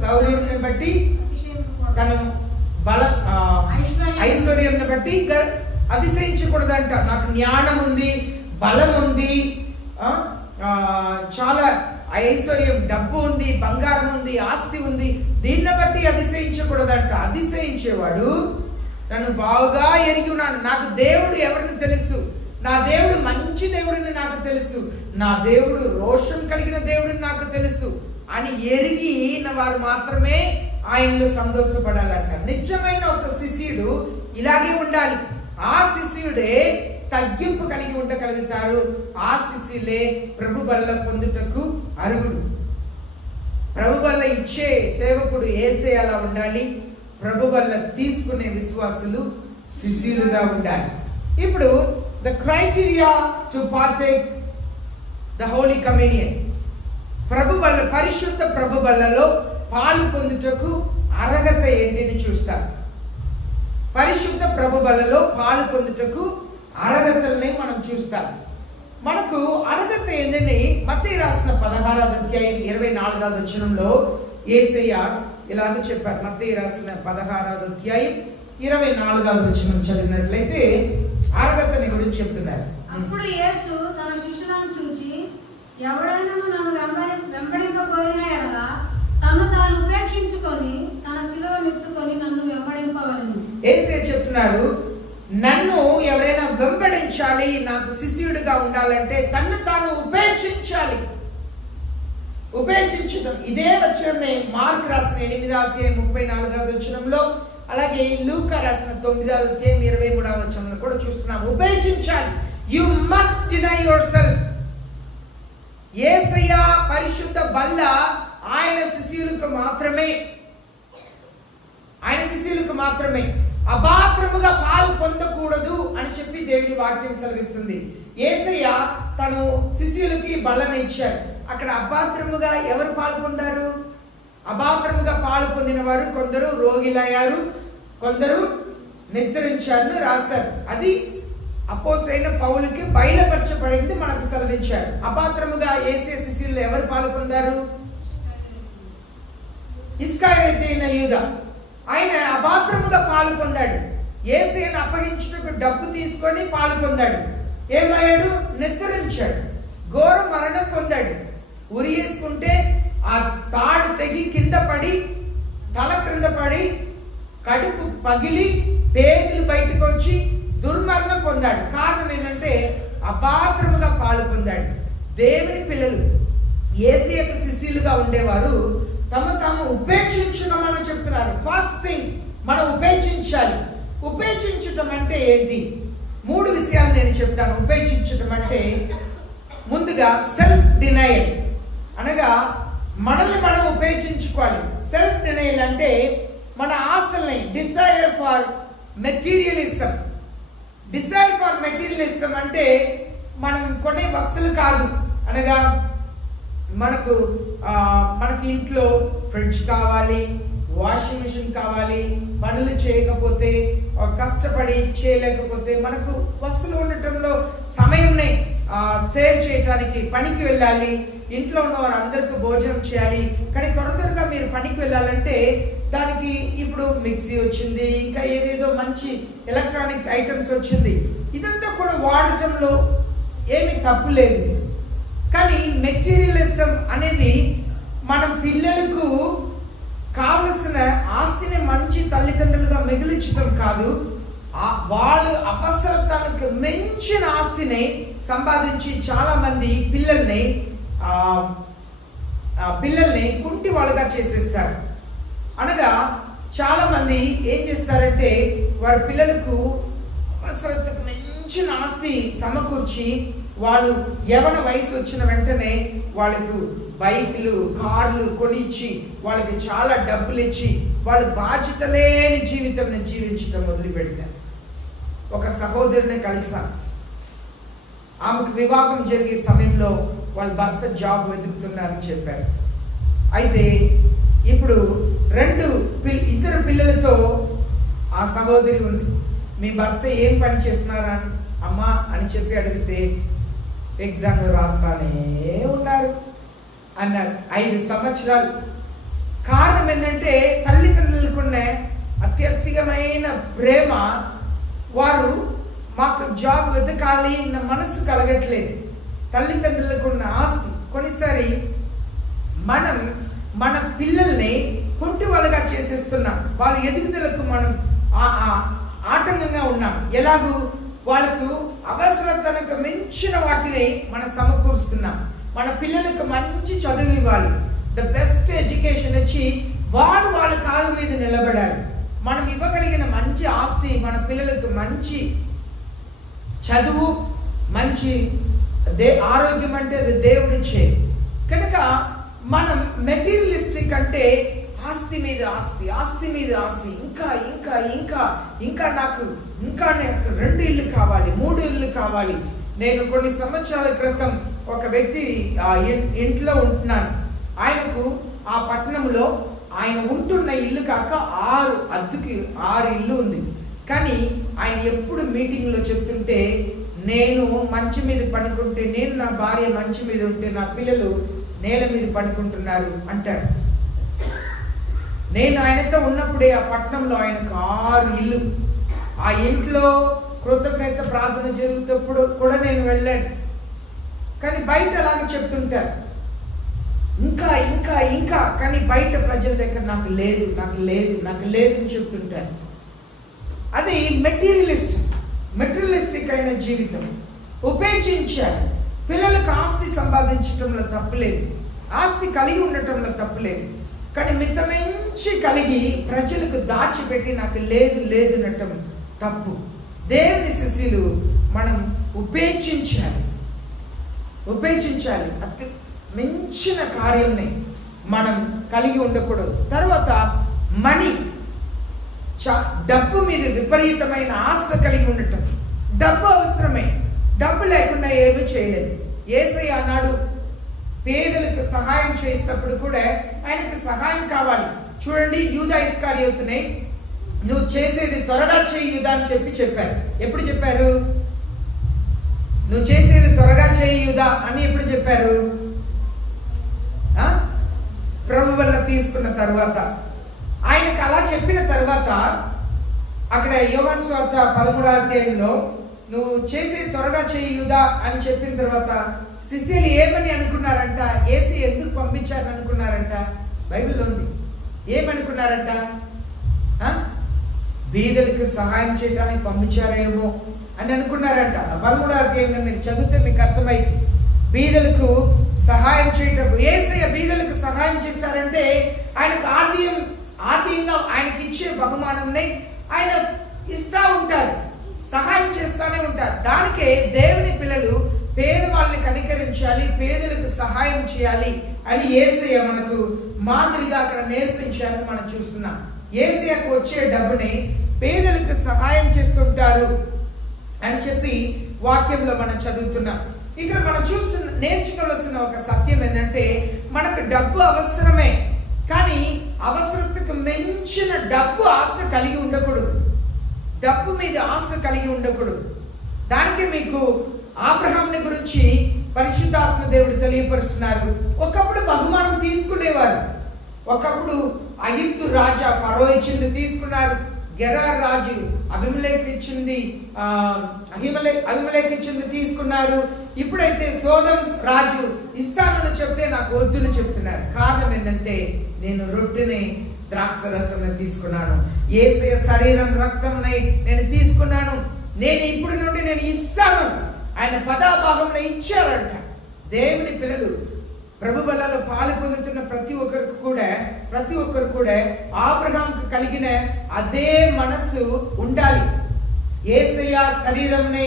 శౌర్యమును బట్టి, తన ఐశ్వర్యంను బట్టి అతిశయించకూడదంట. నాకు జ్ఞానం ఉంది, బలం ఉంది, చాలా ఐశ్వర్యం, డబ్బు ఉంది, బంగారం ఉంది, ఆస్తి ఉంది, దీన్ని బట్టి అతిశయించకూడదంట. అతిశయించేవాడు నన్ను బాగా ఎరిగి ఉన్నాను, నాకు దేవుడు ఎవరిని తెలుసు, నా దేవుడు మంచి దేవుడిని నాకు తెలుసు, నా దేవుడు రోషం కలిగిన దేవుడిని నాకు తెలుసు అని ఎరిగిన వారు మాత్రమే ఆయనలో సంతోషపడాలంట. నిజమైన ఒక శిష్యుడు ఇలాగే ఉండాలి. ఆ శిష్యుడే తగ్గింపు కలిగి ఉండగలుగుతారు. ఆ శిష్యులే ప్రభు బల్ల పొందుటకు అర్హుడు. ప్రభు బల్ల ఇచ్చే సేవకుడు యేసే అలా ఉండాలి. ప్రభు బల్ల తీసుకునే విశ్వాసులు శిష్యులుగా ఉండాలి. ఇప్పుడు the criteria to partake the holy communion, ప్రభు బల్ల, పరిశుద్ధ ప్రభు బల్లలో పాలు పొందుటకు అర్హత ఏంటిని చూస్తారు. పరిశుద్ధ ప్రభు బల్లలో పాలు పొందుటకు అర్హతల్ని మనం చూస్తాం. మనకు అర్హత ఏందని మత్తయి రాసిన 16వ అధ్యాయం 24వ వచనంలో యేసయ్య ఇలాగ చెప్పారు. మత్తయి రాసిన 16వ అధ్యాయం 24వ వచనం చదివినట్లయితే అర్హతని గురించి చెప్తున్నారు. అప్పుడు యేసు తన శిష్యులను చూచి, ఎవడైనా నన్ను వెంబడింపబోరిన ఎడల తను తాను ఉపేక్షించుకొని తన శిలువను ఎత్తుకొని నన్ను వెంబడింపవలెను. యేసే చెప్తున్నారు, నన్ను ఎవరైనా వెంబడించాలి, నాకు శిష్యుడిగా ఉండాలంటే తన్ను తాను ఉపేక్షించాలి. ఉపేక్షించడం ఇదే వచనమే మార్క్ రాసిన 8వ అధ్యాయం 34వ వచనంలో, అలాగే లూకా రాసిన 9వ అధ్యాయం 23వ వచనంలో కూడా చూస్తున్నాం. ఉపేక్షించాలి. You must deny yourself. యేసయ్య పరిశుద్ధ బల్ల ఆయన శిష్యులకు మాత్రమే, ఆయన శిష్యులకు మాత్రమే. అబాత్రముగా పాలు పొందకూడదు అని చెప్పి దేవుని వాక్యం సెలవిస్తుంది. యేసయ్య తను శిష్యులకి బలని ఇచ్చారు. అక్కడ అబాత్రముగా ఎవరు పాలు పొందారు? అబాత్రముగా పాలు పొందిన వారు కొందరు రోగిలయ్యారు, కొందరు నిద్రించారని రాశారు. అది అపోస్తలుడైన పౌలుకి బయలుపరచబడింది, మనకు సెలవించారు. అబాత్రముగా యేసే శిష్యులు ఎవరు పాలు పొందారు? ఇస్కరియోతైన యూదా. ఆయన అబాత్రముగా పాలు పొందాడు. యేసయ్యను అప్పగించుటకు డబ్బు తీసుకొని పాలు పొందాడు. ఏమయ్యాడు? నిద్రించాడు, ఘోర మరణం పొందాడు. ఉరి వేసుకుంటే ఆ తాడు తెగి కింద పడి, తల క్రింద పడి, కడుపు పగిలి పేగులు బయటకు వచ్చి దుర్మరణం పొందాడు. కారణం ఏంటంటే అబాత్రముగా పాలు పొందాడు. దేవుని పిల్లలు, యేసయ్యకు శిష్యులుగా ఉండేవారు తమ తాము ఉపేక్షించమని చెప్తున్నారు. ఫస్ట్ థింగ్ మనం ఉపేక్షించాలి. ఉపేక్షించటం అంటే ఏంటి? 3 విషయాలు నేను చెప్తాను. ఉపేక్షించటం అంటే ముందుగా సెల్ఫ్ డినయల్, అనగా మనల్ని మనం ఉపేక్షించుకోవాలి. సెల్ఫ్ డినయల్ అంటే మన ఆశల్ని, desire for materialism. Desire for materialism అంటే మనం కొనే వస్తువులు కాదు, అనగా మనకు ఇంట్లో ఫ్రిడ్జ్ కావాలి, వాషింగ్ మిషన్ కావాలి, పనులు చేయకపోతే, కష్టపడి చేయలేకపోతే, మనకు వస్తువులు ఉండటంలో సమయంని సేవ్ చేయడానికి పనికి వెళ్ళాలి, ఇంట్లో ఉన్న వారు అందరికీ భోజనం చేయాలి. కానీ త్వరగా మీరు పనికి వెళ్ళాలంటే దానికి ఇప్పుడు మిక్సీ వచ్చింది, ఇంకా ఏదేదో మంచి ఎలక్ట్రానిక్ ఐటమ్స్ వచ్చింది. ఇదంతా కూడా వాడటంలో ఏమీ తప్పు లేదు. కానీ మెటీరియలిజం అనేది మన పిల్లలకు కావలసిన ఆస్తిని మంచి తల్లిదండ్రులుగా మిగిలించడం కాదు, వాళ్ళు అవసరతలకు మించిన ఆస్తిని సంపాదించి చాలా మంది పిల్లల్ని కుంటి వాళ్ళగా చేసేస్తారు. అనగా చాలా మంది ఏం చేస్తారంటే వారి పిల్లలకు అవసరతకు మించిన ఆస్తి సమకూర్చి వాళ్ళు యవ్వన వయసు వచ్చిన వెంటనే వాళ్ళకు బైకులు, కార్లు కొనిచ్చి వాళ్ళకి చాలా డబ్బులు ఇచ్చి వాళ్ళు బాధ్యత లేని జీవితం జీవించడం మొదలు పెడతారు. ఒక సహోదరుని కలిసాను. ఆమెకు వివాహం జరిగే సమయంలో వాళ్ళ భర్త జాబ్ వెతుకుతున్నారని చెప్పారు. అయితే ఇప్పుడు ఇద్దరు పిల్లలతో ఆ సహోదరి ఉంది. మీ భర్త ఏం పని చేస్తున్నారా అమ్మా అని చెప్పి అడిగితే ఎగ్జామ్ రాస్తానే ఉన్నారు అన్నారు. 5 సంవత్సరాలు. కారణం ఏంటంటే తల్లిదండ్రులకున్న అత్యధికమైన ప్రేమ. వారు మాకు జాబ్ వెతకాలి అన్న మనసు కలగట్లేదు. తల్లిదండ్రులకు ఉన్న ఆస్తి. కొన్నిసారి మనం మన పిల్లల్ని కుంటి వాళ్ళగా చేసేస్తున్నాం. వాళ్ళ ఎదుగుదలకు మనం ఆటంకంగా ఉన్నాం. ఎలాగూ వాళ్ళకు అవసరతకు మించిన వాటిని మనం సమకూరుస్తున్నాం. మన పిల్లలకు మంచి చదువు ఇవ్వాలి, ద బెస్ట్ ఎడ్యుకేషన్ ఇచ్చి వాళ్ళ కాళ్ళ మీద నిలబడాలి. మనం ఇవ్వగలిగిన మంచి ఆస్తి మన పిల్లలకు మంచి చదువు, మంచి ఆరోగ్యం అంటే అది దేవుడిచ్చే. కనుక మనం మెటీరియలిస్టిక్ అంటే ఆస్తి మీద ఆస్తి, ఆస్తి మీద ఆస్తి, ఇంకా ఇంకా ఇంకా ఇంకా నాకు 2 ఇళ్ళు కావాలి, 3 ఇళ్ళు కావాలి. నేను కొన్ని సంవత్సరాల క్రితం ఒక వ్యక్తి ఇంట్లో ఉంటున్నాను. ఆయనకు ఆ పట్టణంలో ఆయన ఉంటున్న ఇల్లు కాక 6 ఇల్లు ఉంది. కానీ ఆయన ఎప్పుడు మీటింగ్లో చెప్తుంటే, నేను మంచం మీద పడుకుంటే, నేను నా భార్య మంచం మీద ఉంటే నా పిల్లలు నేల మీద పడుకుంటున్నారు అంటారు. నేను ఆయనతో ఉన్నప్పుడే ఆ పట్టణంలో ఆయనకు 6 ఇల్లు. ఆ ఇంట్లో కృతజ్ఞత ప్రార్థన జరుగుతప్పుడు కూడా నేను వెళ్ళాను. కానీ బయట అలాగే చెప్తుంటారు, ఇంకా ఇంకా ఇంకా. కానీ బయట ప్రజల దగ్గర నాకు లేదు, నాకు లేదు, నాకు లేదు అని చెప్తుంటారు. అది మెటీరియలిస్టిక్ అయిన జీవితం. ఉపేక్షించాలి. పిల్లలకు ఆస్తి సంపాదించడంలో తప్పులేదు, ఆస్తి కలిగి ఉండటంలో తప్పులేదు. కానీ మితమించి కలిగి ప్రజలకు దాచిపెట్టి నాకు లేదు లేదు అనటం తప్పు. దేవుని శిష్యులు మనం ఉపేక్షించాలి. అతి మించిన కార్యంని మనం కలిగి ఉండకూడదు. తర్వాత మనీ, డబ్బు మీద విపరీతమైన ఆశ కలిగి ఉండటం. డబ్బు అవసరమే, డబ్బు లేకుండా ఏమీ చేయలేదు. యేసయ్య అన్నాడు, పేదలకు సహాయం చేసినప్పుడు కూడా ఆయనకు సహాయం కావాలి. చూడండి, యూదా ఇస్కరియోతునే నువ్వు చేసేది త్వరగా చేయి యూదా అని చెప్పారు. ఎప్పుడు చెప్పారు? నువ్వు చేసేది త్వరగా చేయి యూదా అని ఎప్పుడు చెప్పారు? ప్రభు వల్ల తీసుకున్న తర్వాత. ఆయనకు అలా చెప్పిన తర్వాత అక్కడ యోహాను సువార్త 13వ అధ్యాయంలో నువ్వు చేసేది త్వరగా చేయి యూదా అని చెప్పిన తర్వాత శిష్యులు ఏమని అనుకున్నారంట? యేసు ఎందుకు పంపించారని అనుకున్నారంట? బైబిల్లో ఉంది. ఏమనుకున్నారంట? బీదలకు సహాయం చేయడానికి పంపించారేమో అని అనుకున్నారంట. 13వ అధ్యాయంలో మీరు చదివితే మీకు అర్థమైంది. బీదలకు సహాయం చేయటం, యేసయ్య బీదలకు సహాయం చేశారంటే ఆయనకు ఆర్థికంగా ఆయనకి ఇచ్చే బహుమానాన్ని ఆయన ఇస్తా ఉంటారు, సహాయం చేస్తూనే ఉంటారు. దానికే దేవుని పిల్లలు పేదవాళ్ళని కనికరించాలి, పేదలకు సహాయం చేయాలి అని యేసయ్య మనకు మాదిరిగా అక్కడ నేర్పించాలని మనం చూస్తున్నాం. యేసయ్యకు వచ్చే డబ్బుని పేదలకు సహాయం చేస్తుంటారు అని చెప్పి వాక్యంలో మనం చదువుతున్నాం. ఇక్కడ మనం నేర్చుకోవాల్సిన ఒక సత్యం ఏంటంటే, మనకు డబ్బు అవసరమే, కానీ అవసరతకు మించిన డబ్బు ఆశ కలిగి ఉండకూడదు. డబ్బు మీద ఆశ కలిగి ఉండకూడదు. దానికి మీకు అబ్రహాంని గురించి పరిశుద్ధాత్మ దేవుడు తెలియపరుస్తున్నారు. ఒకప్పుడు బహుమానం తీసుకునేవారు. ఒకప్పుడు ఐగుప్తు రాజా ఫరో ఇచ్చింది తీసుకున్నారు. గెరార్ రాజు అబీమెలెకు ఇచ్చింది తీసుకున్నారు. ఇప్పుడైతే సోదం రాజు ఇస్తానని చెప్తే నాకు వద్దుని చెప్తున్నారు. కారణం ఏంటంటే, నేను రొట్టెని ద్రాక్ష రసం తీసుకున్నాను, యేసయ్య శరీరం రక్తంని నేను తీసుకున్నాను, నేను ఇప్పుడు నుండి నేను ఇస్తాను. ఆయన పదాభాగంలో ఇచ్చారంట. దేవుని పిల్లలు ప్రభు వలలో పాలు పొందుతున్న ప్రతి ఒక్కరు కూడా అబ్రహాంకు కలిగిన అదే మనస్సు ఉండాలి. యేసయ్య శరీరంని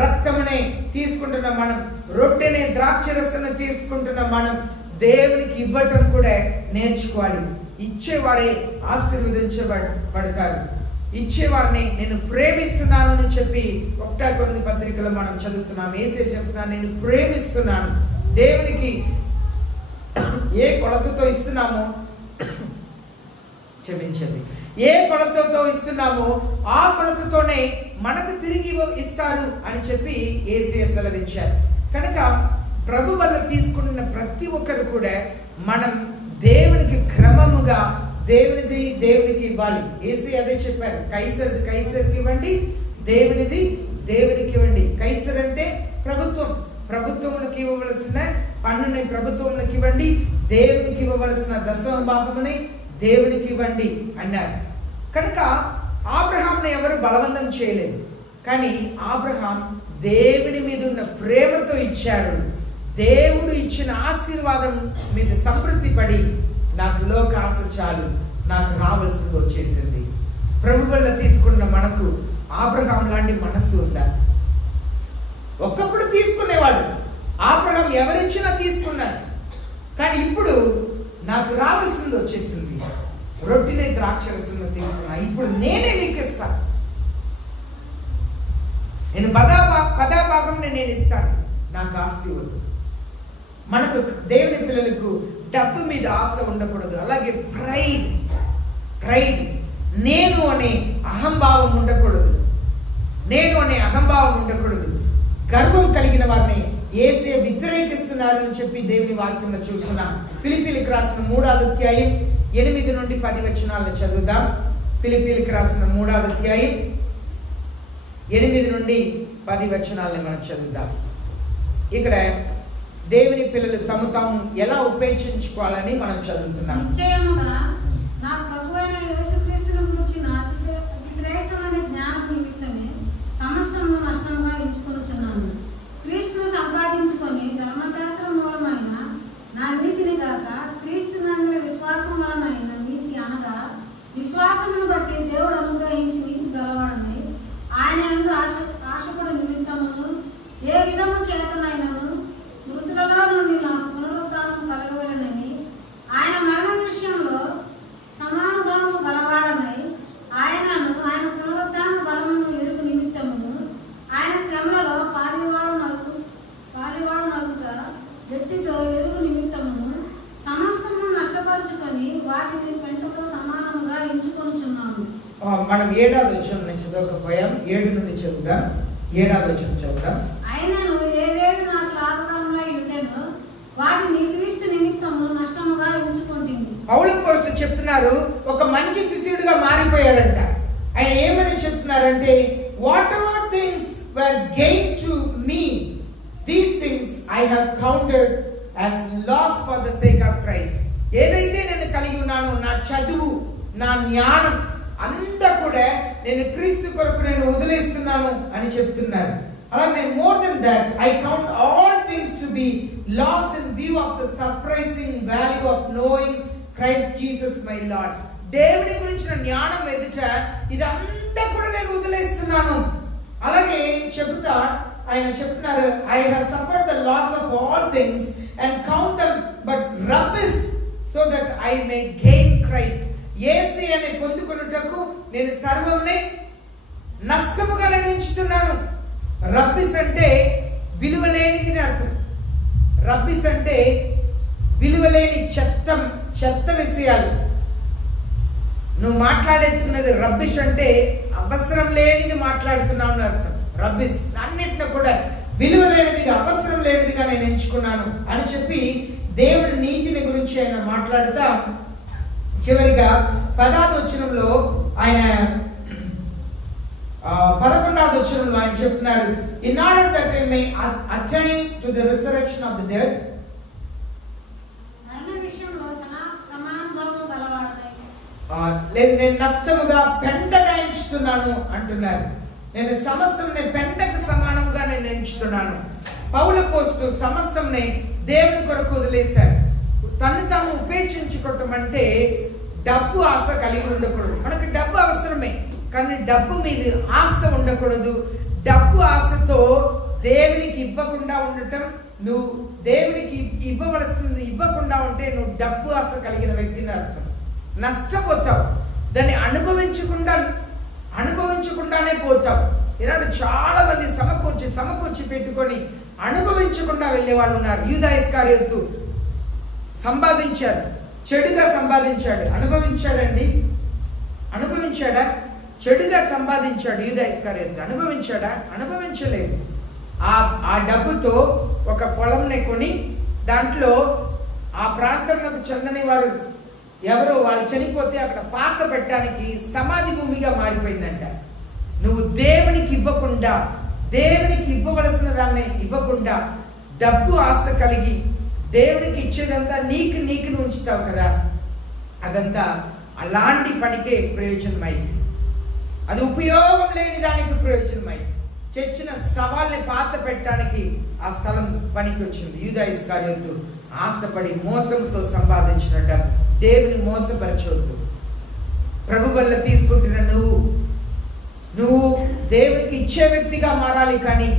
రక్తమునే తీసుకుంటున్న మనం, రొట్టెని ద్రాక్షరసాన్ని తీసుకుంటున్న మనం దేవునికి ఇవ్వటం కూడా నేర్చుకోవాలి. ఇచ్చేవారే ఆశీర్వదించబడతారు. ఇచ్చేవారిని నేను ప్రేమిస్తున్నాను అని చెప్పి 1 కొరింథీ పత్రికలో మనం చదువుతున్నాం. యేసే చెప్తున్నాను, నేను ప్రేమిస్తున్నాను. దేవునికి ఏ కొలతతో ఇస్తున్నామో క్షమించండి, ఏ కొలతతో ఇస్తున్నామో ఆ కొలతతోనే మనకు తిరిగి ఇస్తారు అని చెప్పి యేసే సెలవించారు. కనుక ప్రభు వల్ల తీసుకున్న ప్రతి ఒక్కరు కూడా మనం దేవునికి క్రమముగా దేవునిది దేవునికి ఇవ్వాలి. యేసే అదే చెప్పారు, కైసర్ది కైసర్కి ఇవ్వండి, దేవునిది దేవునికి ఇవ్వండి. కైసర్ అంటే ప్రభుత్వం, ప్రభుత్వములకు ఇవ్వవలసిన పన్నుని ప్రభుత్వములకు ఇవ్వండి, దేవునికి ఇవ్వవలసిన దశమ భాగముని దేవునికి ఇవ్వండి అన్నారు. కనుక అబ్రహాంని ఎవరు బలవంతం చేయలేదు, కానీ అబ్రహాం దేవుని మీద ఉన్న ప్రేమతో ఇచ్చాడు. దేవుడు ఇచ్చిన ఆశీర్వాదం మీద సంతృప్తి పడి, నాకు లోక ఆశ చాలు, నాకు రావాల్సింది వచ్చేసింది. ప్రభు వల్ల తీసుకున్న మనకు అబ్రహాం లాంటి మనస్సు ఉందా? ఒకప్పుడు తీసుకునేవాడు, అబ్రహాం ఎవరిచ్చినా తీసుకున్నారు, కానీ ఇప్పుడు నాకు రావాల్సింది వచ్చేసింది. రొట్టెని ద్రాక్షరసంలో తీసుకున్నా, ఇప్పుడు నేనే మీకు ఇస్తాను, నేను పదాభాగం నేను ఇస్తాను, నాకు ఆస్తి వద్దు. మనకు దేవుని పిల్లలకు డబ్బు మీద ఆశ ఉండకూడదు. అలాగే ప్రైడ్ నేను అనే అహంభావం ఉండకూడదు, నేను అనే అహంభావం ఉండకూడదు. గర్వం కలిగిన వారిని యేసే వ్యతిరేకిస్తున్నారని చెప్పి దేవుని వాక్యంలో చూస్తున్నాం. ఫిలిప్పీలకు రాసిన 3వ అధ్యాయం 8 నుండి 10 వచనాలను చదువుదాం. ఫిలిప్పీలకు రాసిన 3వ అధ్యాయం 8 నుండి 10 వచనాలను మనం చదువుదాం. ఇక్కడ దేవుని పిల్లలు తమ తాము ఎలా ఉపేక్షించుకోవాలని మనం చదువుతున్నాం. నిశ్చయముగా నా ప్రభువైన యేసుక్రీస్తును గురించిన అతి శ్రేష్టమైన జ్ఞానం నిమిత్తమే సమస్తము నష్టముగా ఎంచుకొనుచున్నాను. క్రీస్తును సంపాదించుకొని ధర్మశాస్త్రం మూలమైన నా నీతిని గాక క్రీస్తు నందుల విశ్వాసం వలనైన నీతి అనగా విశ్వాసమును బట్టి దేవుడు అనుగ్రహించి నీతి గలవాడని ఆయన యందు ఆశపడు నిమిత్తమును ఏ విధము చేతనైనను మృతులలో నుండి నాకు పునరుద్ధానం కలగవలెనని ఆయన మరణం విషయంలో సమానుభావము గలవాడనై ఆయన పునరుద్ధాన బలమును ఎరుగు నిమిత్తమును ఆయన శ్రమలలో పాలివాడు నలుగుట గట్టితో ఎరుగు నిమిత్తమును సమస్తమును నష్టపరుచుకొని వాటిని పెంటతో సమానముగా ఎంచుకొనుచున్నాను. మనం 7వ వచనం నుంచి చదవకపోయాం, 7 నుండి చదువుదాం. 7వ వచనం చదువుదాం. ఆయనను ఏ వేడు నాకు లాభకరములై ఉండెను వాటిని క్రీస్తు నిమిత్తము నష్టముగా ఎంచుకొంటిని. పౌలు అపోస్తలుడు చెప్తున్నారు, ఒక మంచి శిష్యుడిగా మారిపోయారంట. ఆయన ఏమని చెప్తున్నారంటే, whatever things were gain to me these things I have counted as loss for the sake of Christ. ఏదైతే నేను కలిగి ఉన్నానో, నా చదువు, నా జ్ఞానం అంతా కూడా నేను క్రీస్తు కొరకు నేను వదిలేస్తున్నాను అని చెప్తున్నారు. అలాగే more than that I count all things to be loss in view of the surprising value of knowing Christ Jesus my Lord. దేవుని గురించిన జ్ఞానం ఎదుట ఇదంతా కూడా నేను వదిలేస్తున్నాను. అలాగే చెబుతా ఆయన చెప్తున్నారు, I have suffered the loss of all things and count them but rubbish so that I may gain Christ. యేసు అనే పొందుకొనుటకు నేను సర్వమునే నష్టముగా ఎంచుతున్నాను. రబ్బిస్ అంటే విలువలేనిది అని అర్థం. రబ్బిస్ అంటే విలువలేని చెత్త విషయాలు. నువ్వు మాట్లాడుతున్నది రబ్బిష్ అంటే అవసరం లేనిది మాట్లాడుతున్నావు అని అర్థం. రబ్బిష్ అన్నిటిని కూడా విలువలేనిదిగా, అవసరం లేనిదిగా నేను ఎంచుకున్నాను అని చెప్పి దేవుని నీతిని గురించి ఆయన మాట్లాడుతా చివరిగా 10వ వచనంలో ఆయన 11వ వచనంలో ఆయన చెప్తున్నారు, in order that I may attain to the resurrection of the dead. మరణ విషయంలో సమానుభావము గలవాడనై నేను నష్టముగా పెంటగా ఎంచుతున్నాను అంటున్నారు. నేను సమస్తంని పెంటకు సమానంగా నేను ఎంచుతున్నాను. పౌలు అపోస్తలుడు సమస్తంని దేవుని కొరకు వదిలేశారు. తను తాము ఉపేక్షించుకోవటం అంటే డబ్బు ఆశ కలిగి ఉండకూడదు. మనకు డబ్బు అవసరమే, కానీ డబ్బు మీద ఆశ ఉండకూడదు. డబ్బు ఆశతో దేవునికి ఇవ్వకుండా ఉండటం, నువ్వు దేవునికి ఇవ్వవలసింది ఇవ్వకుండా ఉంటే నువ్వు డబ్బు ఆశ కలిగిన వ్యక్తిని అర్థం. నష్టపోతావు, దాన్ని అనుభవించకుండానే పోతావు. ఇలాంటి చాలా మంది సమకూర్చి పెట్టుకొని అనుభవించకుండా వెళ్ళే వాళ్ళు ఉన్నారు. యూదా ఇస్కరియోతు సంపాదించాడు, చెడుగా సంపాదించాడు. అనుభవించాడా? చెడుగా సంపాదించాడు యూదా ఇస్కరియోతు. అనుభవించలేదు. ఆ డబ్బుతో ఒక పొలంని కొని దాంట్లో ఆ ప్రాంతంలోకి చెందని వారు ఎవరో వాళ్ళు చనిపోతే అక్కడ పాత పెట్టడానికి సమాధి భూమిగా మారిపోయిందంట. నువ్వు దేవునికి ఇవ్వకుండా, దేవునికి ఇవ్వవలసిన దాన్ని ఇవ్వకుండా డబ్బు ఆశ కలిగి దేవునికి ఇచ్చేదంతా నీకు ఉంచుతావు కదా, అదంతా అలాంటి పనికే ప్రయోజనమైంది. అది ఉపయోగం లేని దానికి ప్రయోజనమైంది. చచ్చిన సవాల్ని పాత పెట్టడానికి ఆ స్థలం పనికి వచ్చింది. యూదా ఇస్కరియోతు ఆశపడి మోసంతో సంపాదించిన డబ్బు. దేవుని మోసపరచవద్దు. ప్రభు వల్ల తీసుకుంటున్న నువ్వు దేవునికి ఇచ్చే వ్యక్తిగా మారాలి. కానీ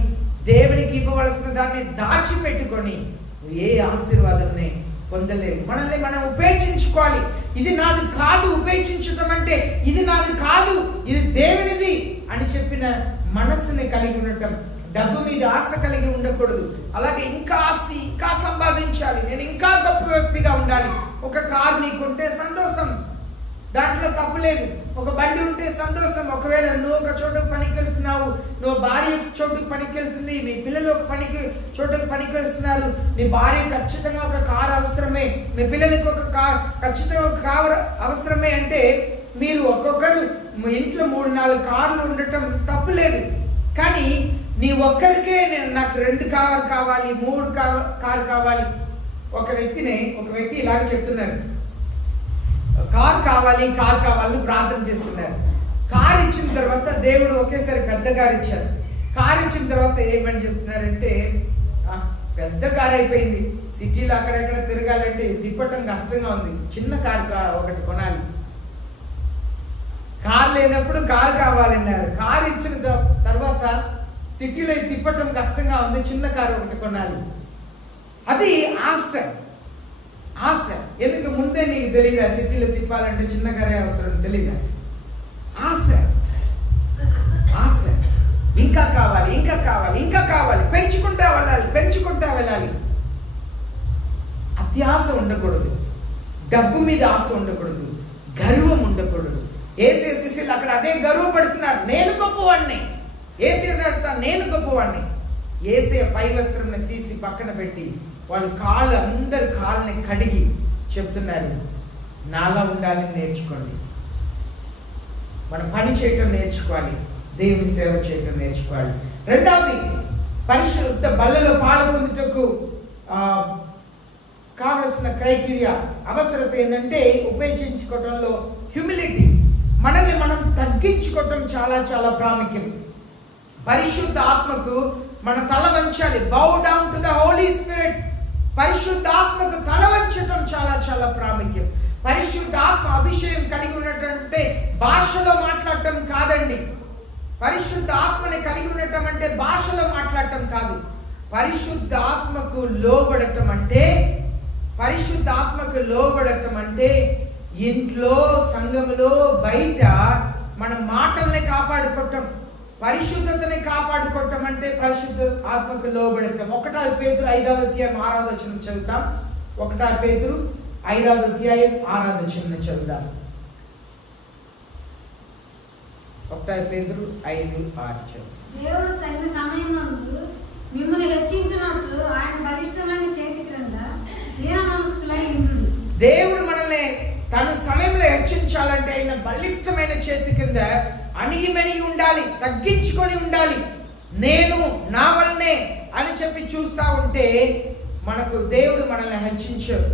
దేవునికి ఇవ్వవలసిన దాన్ని దాచిపెట్టుకొని నువ్వు ఏ ఆశీర్వాదాన్ని పొందలేవు. మనల్ని మనం ఉపేక్షించుకోవాలి. ఇది నాది కాదు, ఉపేక్షించటం అంటే ఇది నాది కాదు, ఇది దేవునిది అని చెప్పిన మనస్సుని కలిగి ఉండటం. డబ్బు మీద ఆశ కలిగి ఉండకూడదు. అలాగే ఇంకా ఆస్తి, ఇంకా సంపాదించాలి, నేను ఇంకా గొప్ప వ్యక్తిగా ఉండాలి. ఒక కారు నీకుంటే సంతోషం, దాంట్లో తప్పు లేదు. ఒక బండి ఉంటే సంతోషం. ఒకవేళ నువ్వు ఒక చోటుకు పనికి వెళ్తున్నావు, నువ్వు భార్య చోటుకు పనికి వెళ్తుంది, మీ పిల్లలు ఒక చోటుకు పనికి వెళ్తున్నారు, నీ భార్య ఖచ్చితంగా ఒక కారు అవసరమే, మీ పిల్లలకి ఖచ్చితంగా ఒక కారు అవసరమే అంటే మీరు ఒక్కొక్కరు ఇంట్లో 3-4 కార్లు ఉండటం తప్పు లేదు. కానీ నీ ఒక్కరికే నాకు 2 కారు కావాలి, 3 కారు కావాలి. ఒక వ్యక్తి ఇలాగ చెప్తున్నారు, కారు కావాలి ప్రార్థన చేస్తున్నారు. కారు ఇచ్చిన తర్వాత దేవుడు ఒకేసారి పెద్ద కారు ఇచ్చారు. కారు ఇచ్చిన తర్వాత ఏమని చెప్తున్నారంటే, పెద్ద కారు అయిపోయింది, సిటీలో అక్కడెక్కడ తిరగాలంటే తిప్పటం కష్టంగా ఉంది, చిన్న కారు ఒకటి కొనాలి. కారు లేనప్పుడు కారు కావాలన్నారు. కారు ఇచ్చిన తర్వాత సిటీలో తిప్పటం కష్టంగా ఉంది, చిన్న కారు ఒకటి కొనాలి. అది ఆశ. ఎందుకు ముందే నీకు తెలీదా సిటీలో తిప్పాలంటే చిన్న కారే అవసరం? తెలీదా? ఆశ. ఇంకా కావాలి, పెంచుకుంటా వెళ్ళాలి. అత్యాశ ఉండకూడదు, డబ్బు మీద ఆశ ఉండకూడదు, గర్వం ఉండకూడదు. ఏసే శిష్యులు అక్కడ అదే గర్వపడుతున్నారు, నేను గొప్పవాడిని. ఏసే నేను గొప్పవాడిని. ఏసే పై వస్త్రం తీసి పక్కన పెట్టి వాళ్ళు అందరి కాళ్ళని కడిగి చెప్తున్నారు, నాలా ఉండాలని నేర్చుకోండి. మనం పని చేయటం నేర్చుకోవాలి, దేవుని సేవ చేయటం నేర్చుకోవాలి. రెండవది, పరిశుద్ధ బల్లలో పాల్గొనేందుకు కావలసిన క్రైటీరియా, అవసరత ఏంటంటే ఉపేక్షించుకోవటంలో హ్యూమిలిటీ. మనల్ని మనం తగ్గించుకోవటం చాలా చాలా ప్రాముఖ్యం. పరిశుద్ధ ఆత్మకు మన తల వంచాలి. Bow down to the holy spirit. పరిశుద్ధ ఆత్మకు తల వంచటం చాలా చాలా ప్రాముఖ్యం. పరిశుద్ధ ఆత్మ అభిషేకం కలిగి ఉన్నట్టంటే భాషలో మాట్లాడటం కాదండి. పరిశుద్ధ ఆత్మని కలిగి ఉండటం అంటే భాషలో మాట్లాడటం కాదు. పరిశుద్ధ ఆత్మకు లోబడటం అంటే ఇంట్లో, సంఘములో, బయట మన మాటల్ని కాపాడుకోవటం, పరిశుద్ధతని కాపాడుకోవటం అంటే పరిశుద్ధ ఆత్మకు లోబడటం. 1 పేతురు 5వ అధ్యాయం 6వ వచనం చదువుతాం. 1 పేతురు 5వ అధ్యాయం 6వ వచనం చదువుతాం. 1 పేతురు 5:6. దేవుడు తగిన సమయమందు మిమ్మల్ని హెచ్చించినట్లు ఆయన బలిష్టమైన చేతి క్రింద దీన మనస్కులై ఉండుడు. దేవుడు మనల్ని తన సమయంలో హెచ్చించాలంటే ఆయన బలిష్టమైన చేతి కింద అణిగిమెణిగి ఉండాలి, తగ్గించుకొని ఉండాలి. నేను నా వల్లనే అని చెప్పి చూస్తా ఉంటే మనకు దేవుడు మనల్ని హెచ్చించారు.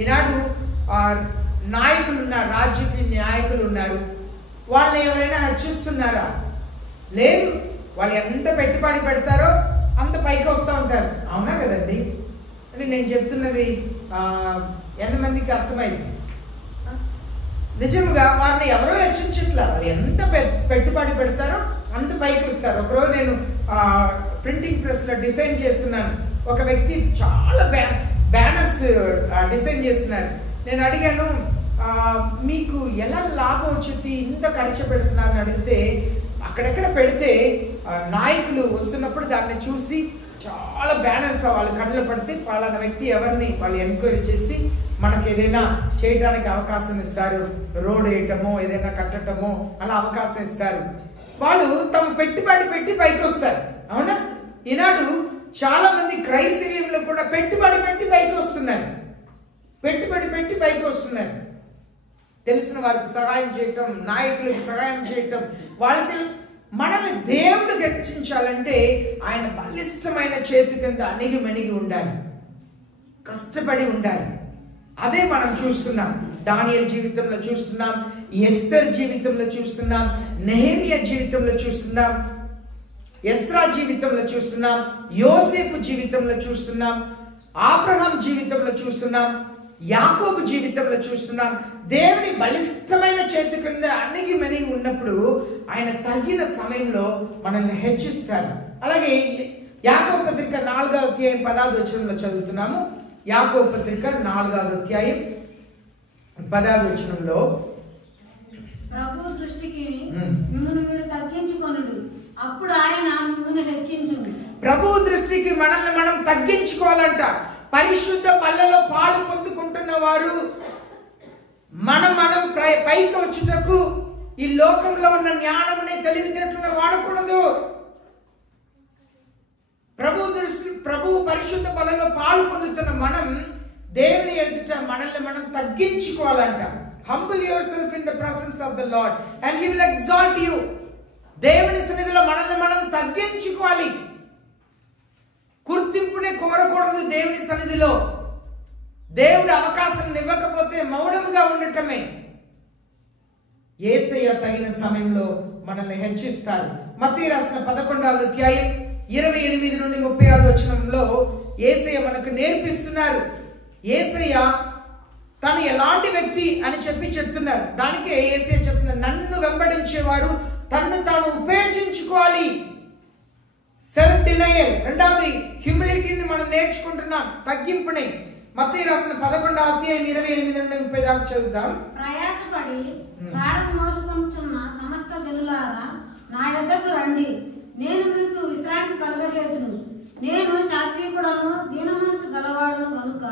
ఈనాడు నాయకులు ఉన్నారు, రాజకీయ నాయకులు ఉన్నారు. వాళ్ళని ఎవరైనా హెచ్చిస్తున్నారా? లేదు. వాళ్ళు ఎంత పెట్టుబడి పెడతారో అంత పైకి వస్తూ ఉంటారు. అవునా కదండి? అంటే నేను చెప్తున్నది ఎంతమందికి అర్థమైంది? నిజంగా వారిని ఎవరో హెచ్చించట్లా. వాళ్ళు ఎంత పెట్టుబడి పెడతారో అంత పైకి వస్తారు. ఒకరోజు నేను ప్రింటింగ్ ప్రెస్లో డిజైన్ చేస్తున్నాను. ఒక వ్యక్తి చాలా బ్యానర్స్ డిజైన్ చేస్తున్నారు. నేను అడిగాను, మీకు ఎలా లాభం వచ్చింది, ఇంత ఖర్చు పెడుతున్నారని అడిగితే, అక్కడెక్కడ పెడితే నాయకులు వస్తున్నప్పుడు దాన్ని చూసి చాలా బ్యానర్స్ వాళ్ళ కళ్ళలో పడితే పలానా వ్యక్తి ఎవరిని వాళ్ళు ఎంక్వైరీ చేసి మనకి ఏదైనా చేయడానికి అవకాశం ఇస్తారు. రోడ్ వేయటమో ఏదైనా కట్టటమో అలా అవకాశం ఇస్తారు. వాళ్ళు తమ పెట్టుబడి పెట్టి పైకి వస్తారు. అవునా? ఈనాడు చాలా మంది క్రైస్తవ్యంలో కూడా పెట్టుబడి పెట్టి పైకి వస్తున్నారు. పెట్టుబడి పెట్టి పైకి వస్తున్నారు. తెలిసిన వారికి సహాయం చేయటం, నాయకులకు సహాయం చేయటం, వాళ్ళకి మనల్ని దేవుడు హెచ్చించాలంటే ఆయన బలిష్టమైన చేతి కింద అణిగి మణిగి ఉండాలి, కష్టపడి ఉండాలి. అదే మనం చూస్తున్నాం. దానియేలు జీవితంలో చూస్తున్నాం, ఎస్తర్ జీవితంలో చూస్తున్నాం, నెహెమియా జీవితంలో చూస్తున్నాం, ఎస్రా జీవితంలో చూస్తున్నాం, యోసేపు జీవితంలో చూస్తున్నాం, అబ్రహాం జీవితంలో చూస్తున్నాం, యాకోబు జీవితంలో చూస్తున్నాం. దేవుని బలిష్టమైన చేతి కింద అణిగి మణిగి ఉన్నప్పుడు ఆయన తగిన సమయంలో మనల్ని హెచ్చిస్తారు. అలాగే యాకోబు పత్రిక 4వ అధ్యాయం 10వ వచనంలో చదువుతున్నాము. యాకోబు పత్రిక 4వ అధ్యాయం 10వ వచనంలో, ప్రభు దృష్టికి మిమ్మల్ని మీరు తగ్గించుకొనుడు, అప్పుడు ఆయన మిమ్మల్ని హెచ్చించును. ప్రభు దృష్టికి మనల్ని మనం తగ్గించుకోవాలంట. పరిశుద్ధ బల్లలో పాలు పొందుకుంటున్న వారు మనం పైకి వచ్చుటకు ఈ లోకంలో ఉన్న జ్ఞానమునే తెలివితేటలను వాడకూడదు. ప్రభు పరిశుద్ధ బల్లలో పాలు పొందుతున్న మనం దేవుని ఎదుట మనల్ని మనం తగ్గించుకోవాలంట. Humble yourself in the presence of the Lord and he will exalt you. దేవుని సన్నిధిలో మనల్ని మనం తగ్గించుకోవాలి. గుర్తింపునే కోరకూడదు. దేవుని సన్నిధిలో దేవుడు అవకాశం ఇవ్వకపోతే మౌనముగా ఉండటమే. యేసయ్య తగిన సమయంలో మనల్ని హెచ్చిస్తారు. మత్తయి రాసిన 11వ అధ్యాయం 28 నుండి 36 వచనంలో యేసయ్య మనకు నేర్పిస్తున్నారు. యేసయ్య తను ఎలాంటి వ్యక్తి అని చెప్తున్నారు. దానికే యేసయ్య చెప్తున్నారు, నన్ను వెంబడించేవారు తన్ను తాను ఉపేక్షించుకోవాలి. Self denial. రెండవది హ్యూమిలిటీని మనం నేర్చుకుంటున్నాం, తగ్గింపుని. మత్తయి రాసిన 11వ అధ్యాయం 28 నుండి 30 దాకా చదువుదాం. ప్రయాసపడి భారం మోసుకొనుచున్న సమస్త జనులారా నా యొద్దకు రండి, నేను మీకు విశ్రాంతి కలుగజేతును. నేను సాత్వికుడను దీన మనసు గలవాడను కనుక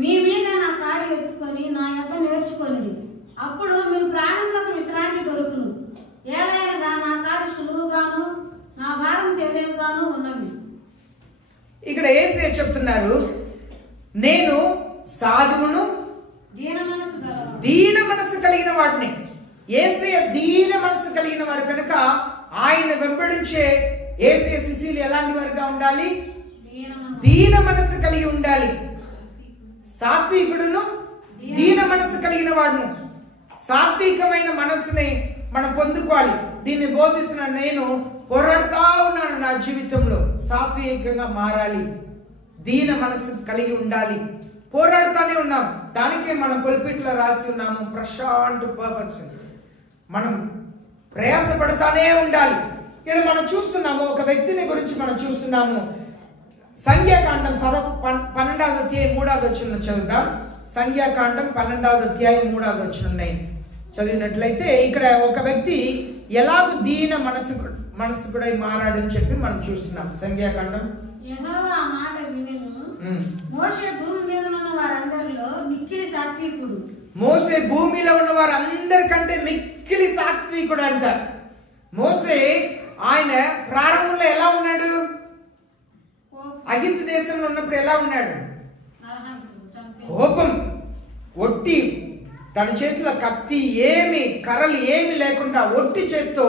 మీ మీద నా కాడి ఎత్తుకొని నా యొద్ద నేర్చుకొనిడి, అప్పుడు మీ ప్రాణములకు విశ్రాంతి దొరుకును. ఏలైనగా నా కాడి సులువుగాను నా భారం తేలికగాను ఉన్నవి. ఇక్కడ యేసయ్య చెప్తున్నారు, నేను సాధువును దీన మనసు కలిగిన వాడిని. యేసయ్య దీన మనసు కలిగిన వారు కనుక ఆయన వెంబడించే యేసయ్య శిష్యులు ఎలాంటి వారుగా ఉండాలి? దీన మనసు కలిగి ఉండాలి. సాత్వికుడును దీన మనసు కలిగిన వాడును. సాత్వికమైన మనసుని మనం పొందుకోవాలి. దీన్ని బోధిస్తున్న నేను పోరాడుతా ఉన్నాను. నా జీవితంలో సాత్వికంగా మారాలి, దీన మనసు కలిగి ఉండాలి. పోరాడుతానే ఉన్నాం. దానికే మనం పుల్పిట్లో రాసి ఉన్నాము, ప్రశాంత్ పర్ఫెక్షన్. మనం ప్రయాసపడతానే ఉండాలి. ఇక్కడ మనం చూస్తున్నాము, ఒక వ్యక్తిని గురించి మనం చూస్తున్నాము. సంఖ్యాకాండం 12వ అధ్యాయం 3వ వచనం చదువుదాం. సంఖ్యాకాండం 12వ అధ్యాయం 3వ వచనం చదివినట్లయితే ఇక్కడ ఒక వ్యక్తి ఎలాగో దీన మనసు కూడా మారాడని చెప్పి మనం చూస్తున్నాం. సంఖ్యాకాండం. యెహోవా మాట వినెను. మోషే భూమి మీద ఉన్న వారందరిలో మిక్కిలి సాత్వికుడు. మోషే భూమిలో ఉన్న వారందరికంటే మిక్కిలి సాత్వికుడు అంట. మోషే ఆయన ప్రారంభంలో ఎలా ఉన్నాడు? ఐగుప్తు దేశంలో ఉన్నప్పుడు ఎలా ఉన్నాడు? కోపం, ఒట్టి, తన చేతిలో కత్తి ఏమి కర్రలు ఏమి లేకుండా ఒట్టి చేత్తో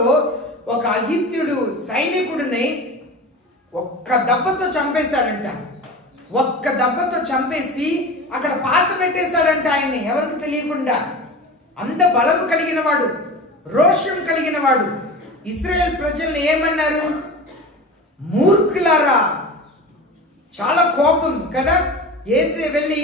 ఒక ఐగుప్తుడు సైనికుడిని ఒక్క దెబ్బతో చంపేశాడంట. ఒక్క దెబ్బతో చంపేసి అక్కడ పాత పెట్టేశాడంట ఆయన్ని, ఎవరికి తెలియకుండా. అంత బలము కలిగిన వాడు, రోషం కలిగిన వాడు. ఇశ్రాయేల్ ప్రజల్ని ఏమన్నారు? మూర్ఖులారా. చాలా కోపం కదా. యేసే వెళ్ళి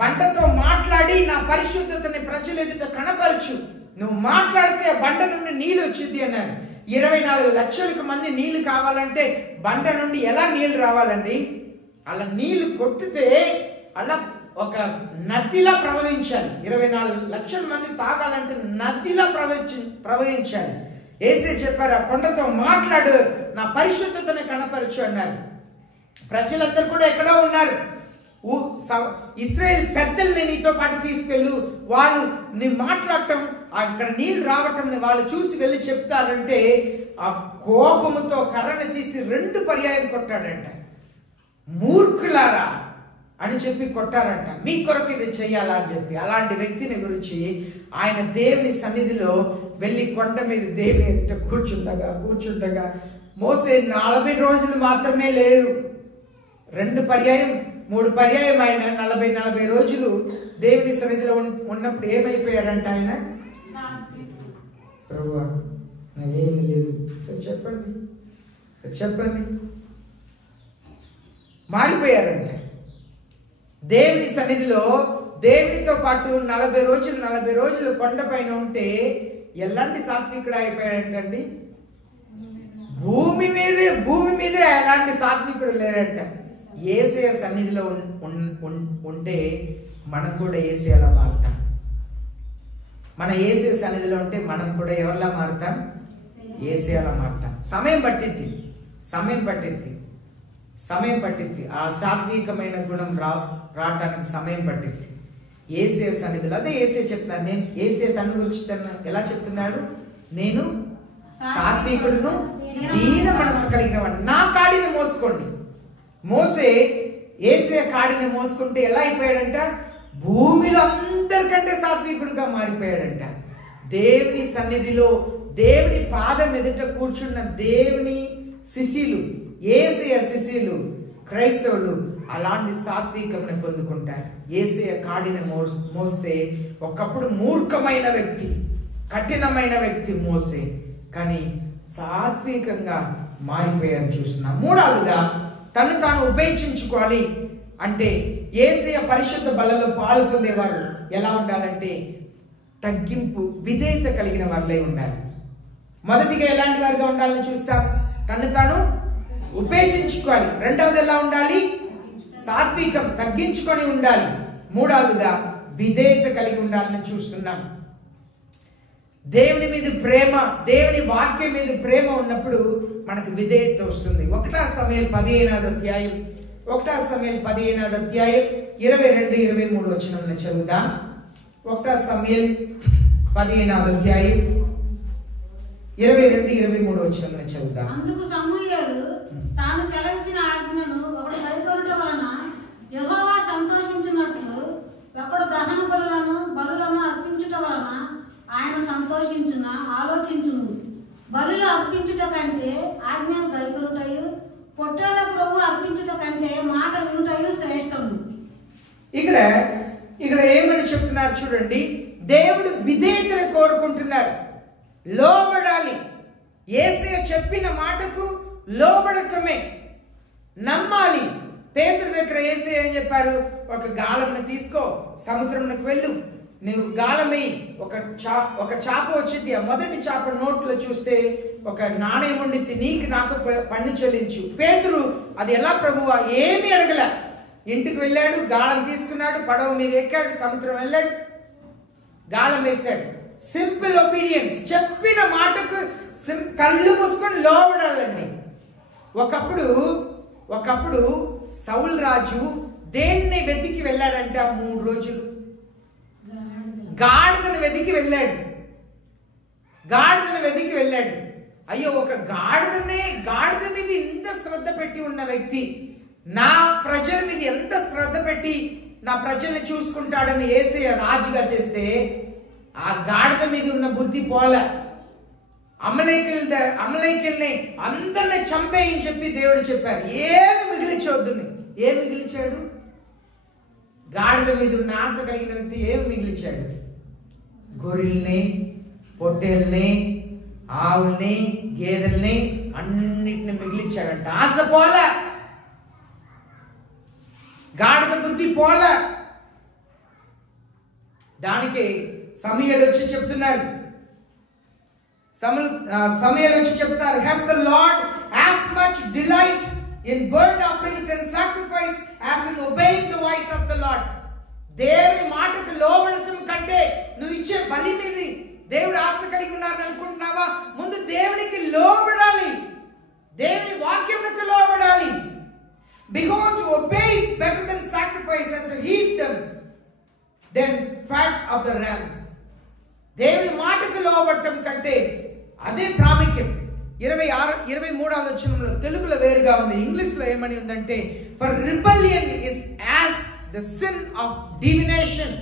బండతో మాట్లాడి నా పరిశుద్ధతని ప్రజల ఎదుట కనపరచు, నువ్వు మాట్లాడితే బండ నుండి నీళ్ళు వచ్చింది అన్నారు. 24 లక్షల మంది నీళ్లు కావాలంటే బండ నుండి ఎలా నీళ్లు రావాలండి? అలా నీళ్లు కొట్టితే అలా ఒక నదిలా ప్రవహించాలి. 24 లక్షల మంది తాగాలంటే నదిలా ప్రవహించాలి. యేసే చెప్పారు, ఆ కొండతో మాట్లాడు, నా పరిశుద్ధతని కనపరచు అన్నారు. ప్రజలందరూ కూడా ఎక్కడో ఉన్నారు. ఇశ్రాయేల్ పెద్దల్ని నీతో పాటు తీసుకెళ్ళు, వాళ్ళు నీ మాట్లాడటం, అక్కడ నీళ్ళు రావటం వాళ్ళు చూసి వెళ్ళి చెప్తారంటే ఆ కోపముతో కర్రని తీసి 2 పర్యాయం కొట్టాడంట. మూర్ఖులారా అని చెప్పి కొట్టారంట. మీ కొరకు ఇది చెయ్యాలా అని చెప్పి. అలాంటి వ్యక్తిని గురించి ఆయన దేవుని సన్నిధిలో వెళ్ళి కొండ మీద దేవుని ఎదుట కూర్చుండగా మోసే 40 రోజులు మాత్రమే లేరు, 2 పర్యాయం 3 పర్యాయం ఆయన 40 రోజులు దేవుని సన్నిధిలో ఉన్నప్పుడు ఏమైపోయారంట ఆయన? ప్రభువా ఏమీ లేదు, సరే చెప్పండి మారిపోయారంట. దేవుని సన్నిధిలో దేవునితో పాటు 40 రోజులు కొండ పైన ఉంటే ఎలాంటి సాత్వికుడు అయిపోయాడంటండి? భూమి మీదే ఎలాంటి సాత్వికుడు లేరంట. యేసయ్య సన్నిధిలో ఉంటే మనం కూడా యేసయ్యలా మారుతాం. మన యేసయ్య సన్నిధిలో ఉంటే మనం కూడా ఎవరిలా మారుతాం? యేసయ్యలా మారుతాం. సమయం పట్టిద్ది. ఆ సాత్వికమైన గుణం రావడానికి సమయం పట్టింది. యేసయ్య సన్నిధిలో అదే యేసయ్య చెప్తున్నారు. నేను యేసయ్య తన గురించి ఎలా చెప్తున్నాడు? నేను సాత్వికుడును, దీన మనస్సు కలిగిన వాడు, నా కాడిని మోసుకోండి. మోసే యేసయ్య కాడిని మోసుకుంటే ఎలా అయిపోయాడంట? భూమిలో అందరికంటే సాత్వికుడిగా మారిపోయాడంట. దేవుని సన్నిధిలో దేవుని పాదం ఎదుట కూర్చున్న దేవుని శిష్యులు, యేసయ్య శిష్యులు, క్రైస్తవులు అలాంటి సాత్వికమును పొందుకుంటారు. యేసయ్య కాడిని మోస్తే ఒకప్పుడు మూర్ఖమైన వ్యక్తి, కఠినమైన వ్యక్తి మోసే, కానీ సాత్వికంగా మారిపోయారు చూస్తున్నాం. మూడవదిగా తను తాను ఉపేక్షించుకోవాలి అంటే యేసయ్య పరిశుద్ధ బలలో పాలు పొందేవారు ఎలా ఉండాలంటే తగ్గింపు, విధేయత కలిగిన వారిలై ఉండాలి. మొదటిగా ఎలాంటి వారిగా ఉండాలని చూస్తాం? తను తాను ఉపేక్షించుకోవాలి. రెండవది ఎలా ఉండాలి? సాత్వికం, తగ్గించుకొని ఉండాలి. మూడవదిగా విధేయత కలిగి ఉండాలని చూస్తున్నాం. దేవుని మీద ప్రేమ, దేవుని వాక్యం మీద ప్రేమ ఉన్నప్పుడు మనకు విధేయత వస్తుంది. 1 సమూయేలు 15వ అధ్యాయం 22-23 వచనంలో చదువుదాం. 1 సమూయేలు 15వ అధ్యాయం 22-23 వచనంలో చదువుదాం. అందుకు సమూయేలు తాను సెలవిచ్చిన ఆజ్ఞను ఒకడు గైకొనుట వలన యెహోవా సంతోషించినట్లు ఒకడు దహన బలులను అర్పించుట వలన ఆయన సంతోషించున ఆలోచించును. బలులు అర్పించుట కంటే ఆజ్ఞను గైకొనుటయు, పొట్టేళ్ల క్రొవ్వు అర్పించుట కంటే మాట వినుటయు శ్రేష్టము. ఇక్కడ ఏమని చెప్తున్నారు చూడండి. దేవుడు విధేయతను కోరుకుంటున్నారు, లోబడాలి. యేసయ్య చెప్పిన మాటకు లోబడటమే, నమ్మాలి. పేతురు దగ్గర యేసయ్య ఏం చెప్పారు? ఒక గాలంను తీసుకో, సముద్రంలోకి వెళ్ళు, నువ్వు గాలమై ఒక చాప వచ్చింది. ఆ మొదటి చాప నోట్లో చూస్తే ఒక నాణ్యం ఉండిద్ది, నీకు నాకు పన్ను చెల్లించు. పేతురు అది ఎలా ప్రభువా? ఏమీ అడగల. ఇంటికి వెళ్ళాడు, గాలం తీసుకున్నాడు, పడవ మీద ఎక్కాడు, సముద్రం వెళ్ళాడు, గాలం వేశాడు. Simple obedience. చెప్పిన మాటకు కళ్ళు మూసుకొని లోబడాలండి. ఒకప్పుడు సౌలు రాజు దేన్ని వెతికి వెళ్ళాడంటే 3 రోజులు గాడిదను వెతికి వెళ్ళాడు. అయ్యో, ఒక గాడిద మీద ఇంత శ్రద్ధ పెట్టి ఉన్న వ్యక్తి నా ప్రజల మీద ఎంత శ్రద్ధ పెట్టి నా ప్రజల్ని చూసుకుంటాడని యేసయ్య రాజుగా చేస్తే ఆ గాడిద మీద ఉన్న బుద్ధి పోలే. అమలేకెల్ని అందరిని చంపేయని చెప్పి దేవుడు చెప్పారు. ఏమి మిగిలించవద్దు. ఏం మిగిలించాడు? గాడిద మీద ఉన్న ఆశ కలిగిన వ్యక్తి ఏమి మిగిలించాడు? గొర్రెల్ని, పొట్టేల్ని, ఆవుల్ని, గేదెల్ని అన్నిటిని మిగిలించాడంట. ఆశ పోలే, గాడిద బుద్ధి పోలే. దానికి సమూయేలు వచ్చి చెప్తున్నారు. Has the Lord as much delight in burnt offerings and sacrifice as in obeying the voice of the Lord? దేవుని మాటకు లోబడటం కంటే నువ్వు ఇచ్చే బలి మీద దేవుడు ఆశ కలిగి ఉన్నారని అనుకుంటున్నావా? ముందు దేవునికి లోబడాలి, దేవుని వాక్యములకు లోబడాలి. Because to obey is better than sacrifice and to heed them than fat of the rams. దేవుని మాటకు లోబడటం కంటే అదే ప్రాముఖ్యం. 23వ వచనంలో తెలుగులో వేరుగా ఉంది, ఇంగ్లీష్లో ఏమని ఉందంటే, for rebellion is as the sin of divination.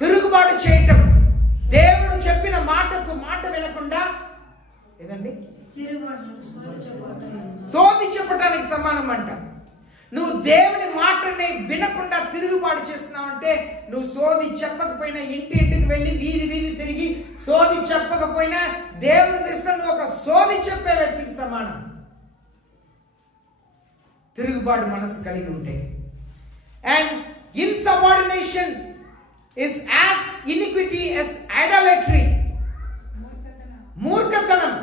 తిరుగుబాటు చేయటం, దేవుడు చెప్పిన మాటకు మాట వినకుండా ఏదండి సోది చెప్పటానికి సమానం అంట. నువ్వు దేవుని మాటని వినకుండా తిరుగుబాటు చేస్తున్నావంటే, నువ్వు సోది చెప్పకపోయినా, ఇంటింటికి వెళ్ళి వీధి వీధి తిరిగి సోది చెప్పకపోయినా, దేవుని దృష్టిలో నువ్వు ఒక సోది చెప్పే వ్యక్తికి సమానం. తిరుగుబాటు మనసు కలిగి ఉంటే. And insubordination is as iniquity as idolatry. మూర్ఖతనం,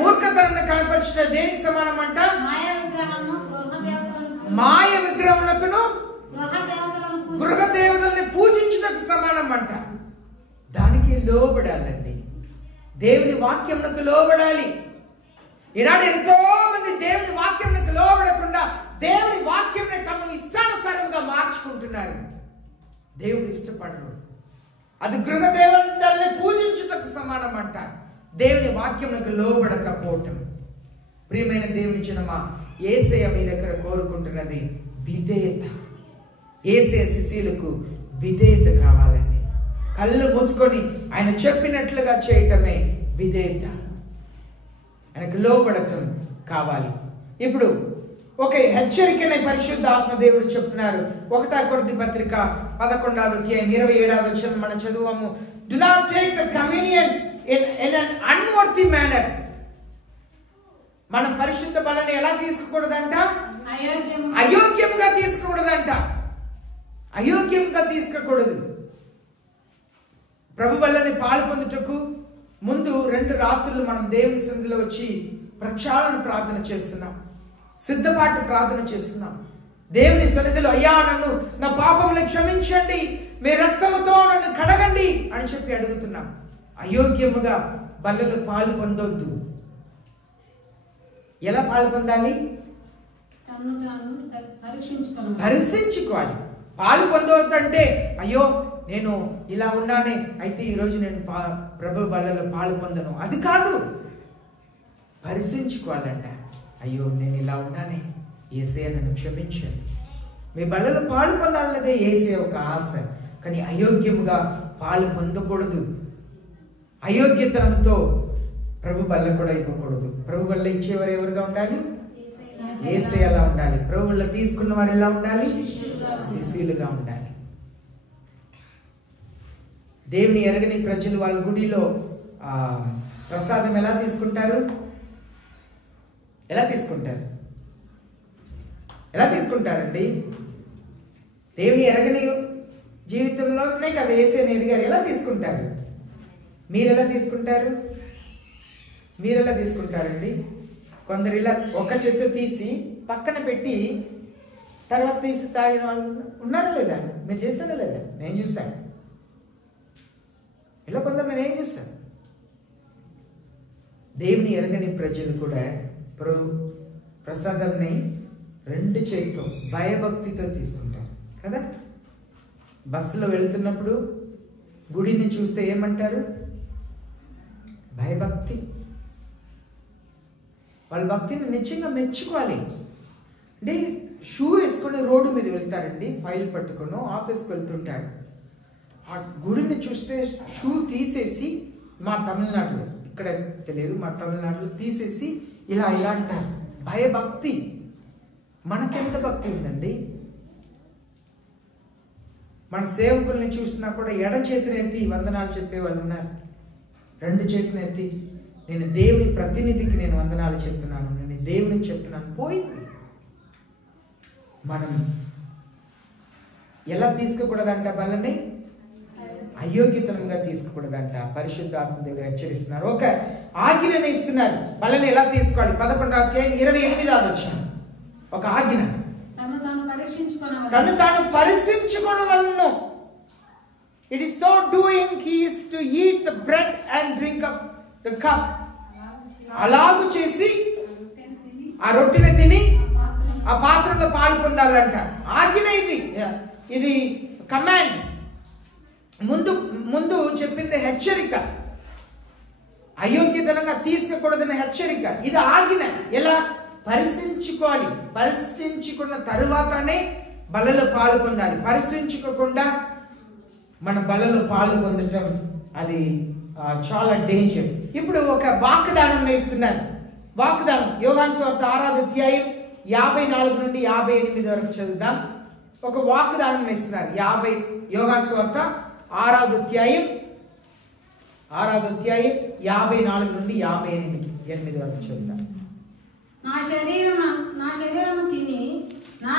మూర్ఖతనం కనపరచుట దేనికి సమానం అంట? మాయ విగ్రహములకును గృహ దేవతల్ని పూజించుటకు సమానం అంట. దానికి లోబడాలండి, దేవుని వాక్యమునకు లోబడాలి. ఈనాడు ఎంతో మంది దేవుని వాక్యమునకు లోబడకుండా దేవుని వాక్యంని తమ ఇష్టానుసారంగా మార్చుకుంటున్నారు. దేవుడు ఇష్టపడరు. అది గృహ దేవతల్ని పూజించుటకు సమానం అంట, దేవుని వాక్యమునకు లోబడకపోవటం. ప్రియమైన దేవుని జనమా, యేసయ్య మీ దగ్గర కోరుకుంటున్నది విధేయత. యేసయ్య శిష్యులకు విధేయత కావాలండి. కళ్ళు మూసుకొని ఆయన చెప్పినట్లుగా చేయటమే విధేయత. ఆయనకు లోబడటం కావాలి. ఇప్పుడు ఒక హెచ్చరికనే పరిశుద్ధ ఆత్మదేవుడు చెప్తున్నారు. 1 కొరింథీ పత్రిక 11వ అధ్యాయం 27వ వచనం మనం చదువుము. Do not take the communion in an unworthy manner. మనం పరిశుద్ధ బలిని ఎలా తీసుకోకూడదంట? అయోగ్యంగా తీసుకోకూడదంట. అయోగ్యంగా తీసుకోకూడదు. ప్రభు బలిని పాలు పొందుటకు ముందు 2 రాత్రులు మనం దేవుని సన్నిధిలో వచ్చి ప్రక్షాళన ప్రార్థన చేస్తున్నాం, సిద్ధపాటు ప్రార్థన చేస్తున్నాం. దేవుని సన్నిధిలో, అయ్యా నన్ను నా పాపములను క్షమించండి, మీ రక్తముతో నన్ను కడగండి అని చెప్పి అడుగుతున్నాం. అయోగ్యముగా బల్లలో పాలు పొందొద్దు. ఎలా పాలు పొందాలి? పరీక్షించుకోవాలి. పాలు పొందవద్దు అంటే, అయ్యో నేను ఇలా ఉన్నానే, అయితే ఈరోజు నేను ప్రభు బల్లలో పాలు పొందను, అది కాదు. పరీక్షించుకోవాలంట. అయ్యో నేను ఇలా ఉన్నానే, యేసయ్య నన్ను క్షమించండి. మీ బల్లలో పాలు పొందాలన్నదే యేసయ్య ఒక ఆశ. కానీ అయోగ్యముగా పాలు పొందకూడదు. అయోగ్యతనంతో ప్రభు బల్ల కూడా ఇవ్వకూడదు. ప్రభు బల్ల ఇచ్చేవారు ఎవరుగా ఉండాలి? యేసయ్యలా ఉండాలి. ప్రభు బల్ల తీసుకున్న వారు ఎలా ఉండాలి? శిష్యులుగా ఉండాలి. దేవుని ఎరగని ప్రజలు వాళ్ళ గుడిలో ప్రసాదం ఎలా తీసుకుంటారు? ఎలా తీసుకుంటారు? ఎలా తీసుకుంటారండి? దేవుని ఎరగని జీవితంలోనే కదా యేసయ్యని ఎరిగారు. ఎలా తీసుకుంటారు? మీరు ఎలా తీసుకుంటారు? మీరు ఎలా తీసుకుంటారండి? కొందరు ఇలా ఒక చెట్టు తీసి పక్కన పెట్టి తర్వాత తీసి తాగిన వాళ్ళు ఉన్నారా లేదా? మీరు చేశారా లేదా? నేను చూశాను. ఇలా కొందరు నేను ఏం చూశాను. దేవుని ఎరగని ప్రజలు కూడా ప్రసాదాన్ని 2 చేతితో భయభక్తితో తీసుకుంటారు కదా. బస్సులో వెళ్తున్నప్పుడు గుడిని చూస్తే ఏమంటారు? భయభక్తి. వాళ్ళ భక్తిని నిజంగా మెచ్చుకోవాలి. అంటే షూ వేసుకొని రోడ్డు మీద వెళ్తారండి, ఫైల్ పట్టుకొని ఆఫీస్కి వెళ్తుంటారు. ఆ గుడిని చూస్తే షూ తీసేసి, మా తమిళనాడులో, ఇక్కడ తెలియదు, మా తమిళనాడులో తీసేసి ఇలా ఇలా అంటారు. భయభక్తి. మనకెంత భక్తి ఉందండి? మన సేవకుల్ని చూసినా కూడా ఎడ చేతిని ఎత్తి వందనాలు చెప్పే వాళ్ళు ఉన్నారు. 2 చేతిని ఎత్తి నేను దేవుని ప్రతినిధికి నేను వందనాలు చెప్తున్నాను, నేను దేవునికి చెప్తున్నాను. పోయింది. మనం ఎలా తీసుకోకూడదంట బలని? అయోగ్యతనంగా తీసుకోకూడదంట. పరిశుద్ధాత్మ దేవుడు హెచ్చరిస్తున్నారు. ఒక ఆజ్ఞని ఇస్తున్నారు. బలని ఎలా తీసుకోవాలి? 11వ అధ్యాయం 28వ వచనం. ఒక ఆజ్ఞ. తను తాను పరీక్షించుకొనవలెను. It is so doing he is to eat the bread and drink of the cup. అలాగు చేసి ఆ రొట్టెని తిని ఆ పాత్రలో పాలు పొందాలంట. ఆజ్ఞ ఇది. ఇది కమాండ్. ముందు చెప్పింది హెచ్చరిక. అయోగ్యతనంగా తీసుకోకూడదన్న హెచ్చరిక. ఇది ఆజ్ఞ. ఎలా? పరిశీలించుకోవాలి. పరిశీలించుకున్న తరువాతనే బలలో పాలు పొందాలి. పరిశీలించుకోకుండా మన బలలో పాలు పొందటం అది చాలా డేంజర్. ఇప్పుడు ఒక వాగ్దానం ఇస్తున్నారు. వాగ్దానం యోహాను సువార్త 6వ అధ్యాయం 54 నుండి 58 వరకు చదువుదాం. ఒక వాగ్దానం ఇస్తున్నారు. యోహాను సువార్త 6వ అధ్యాయం 54 నుండి 58 వరకు చదువుదాం. నా శరీరము తిని నా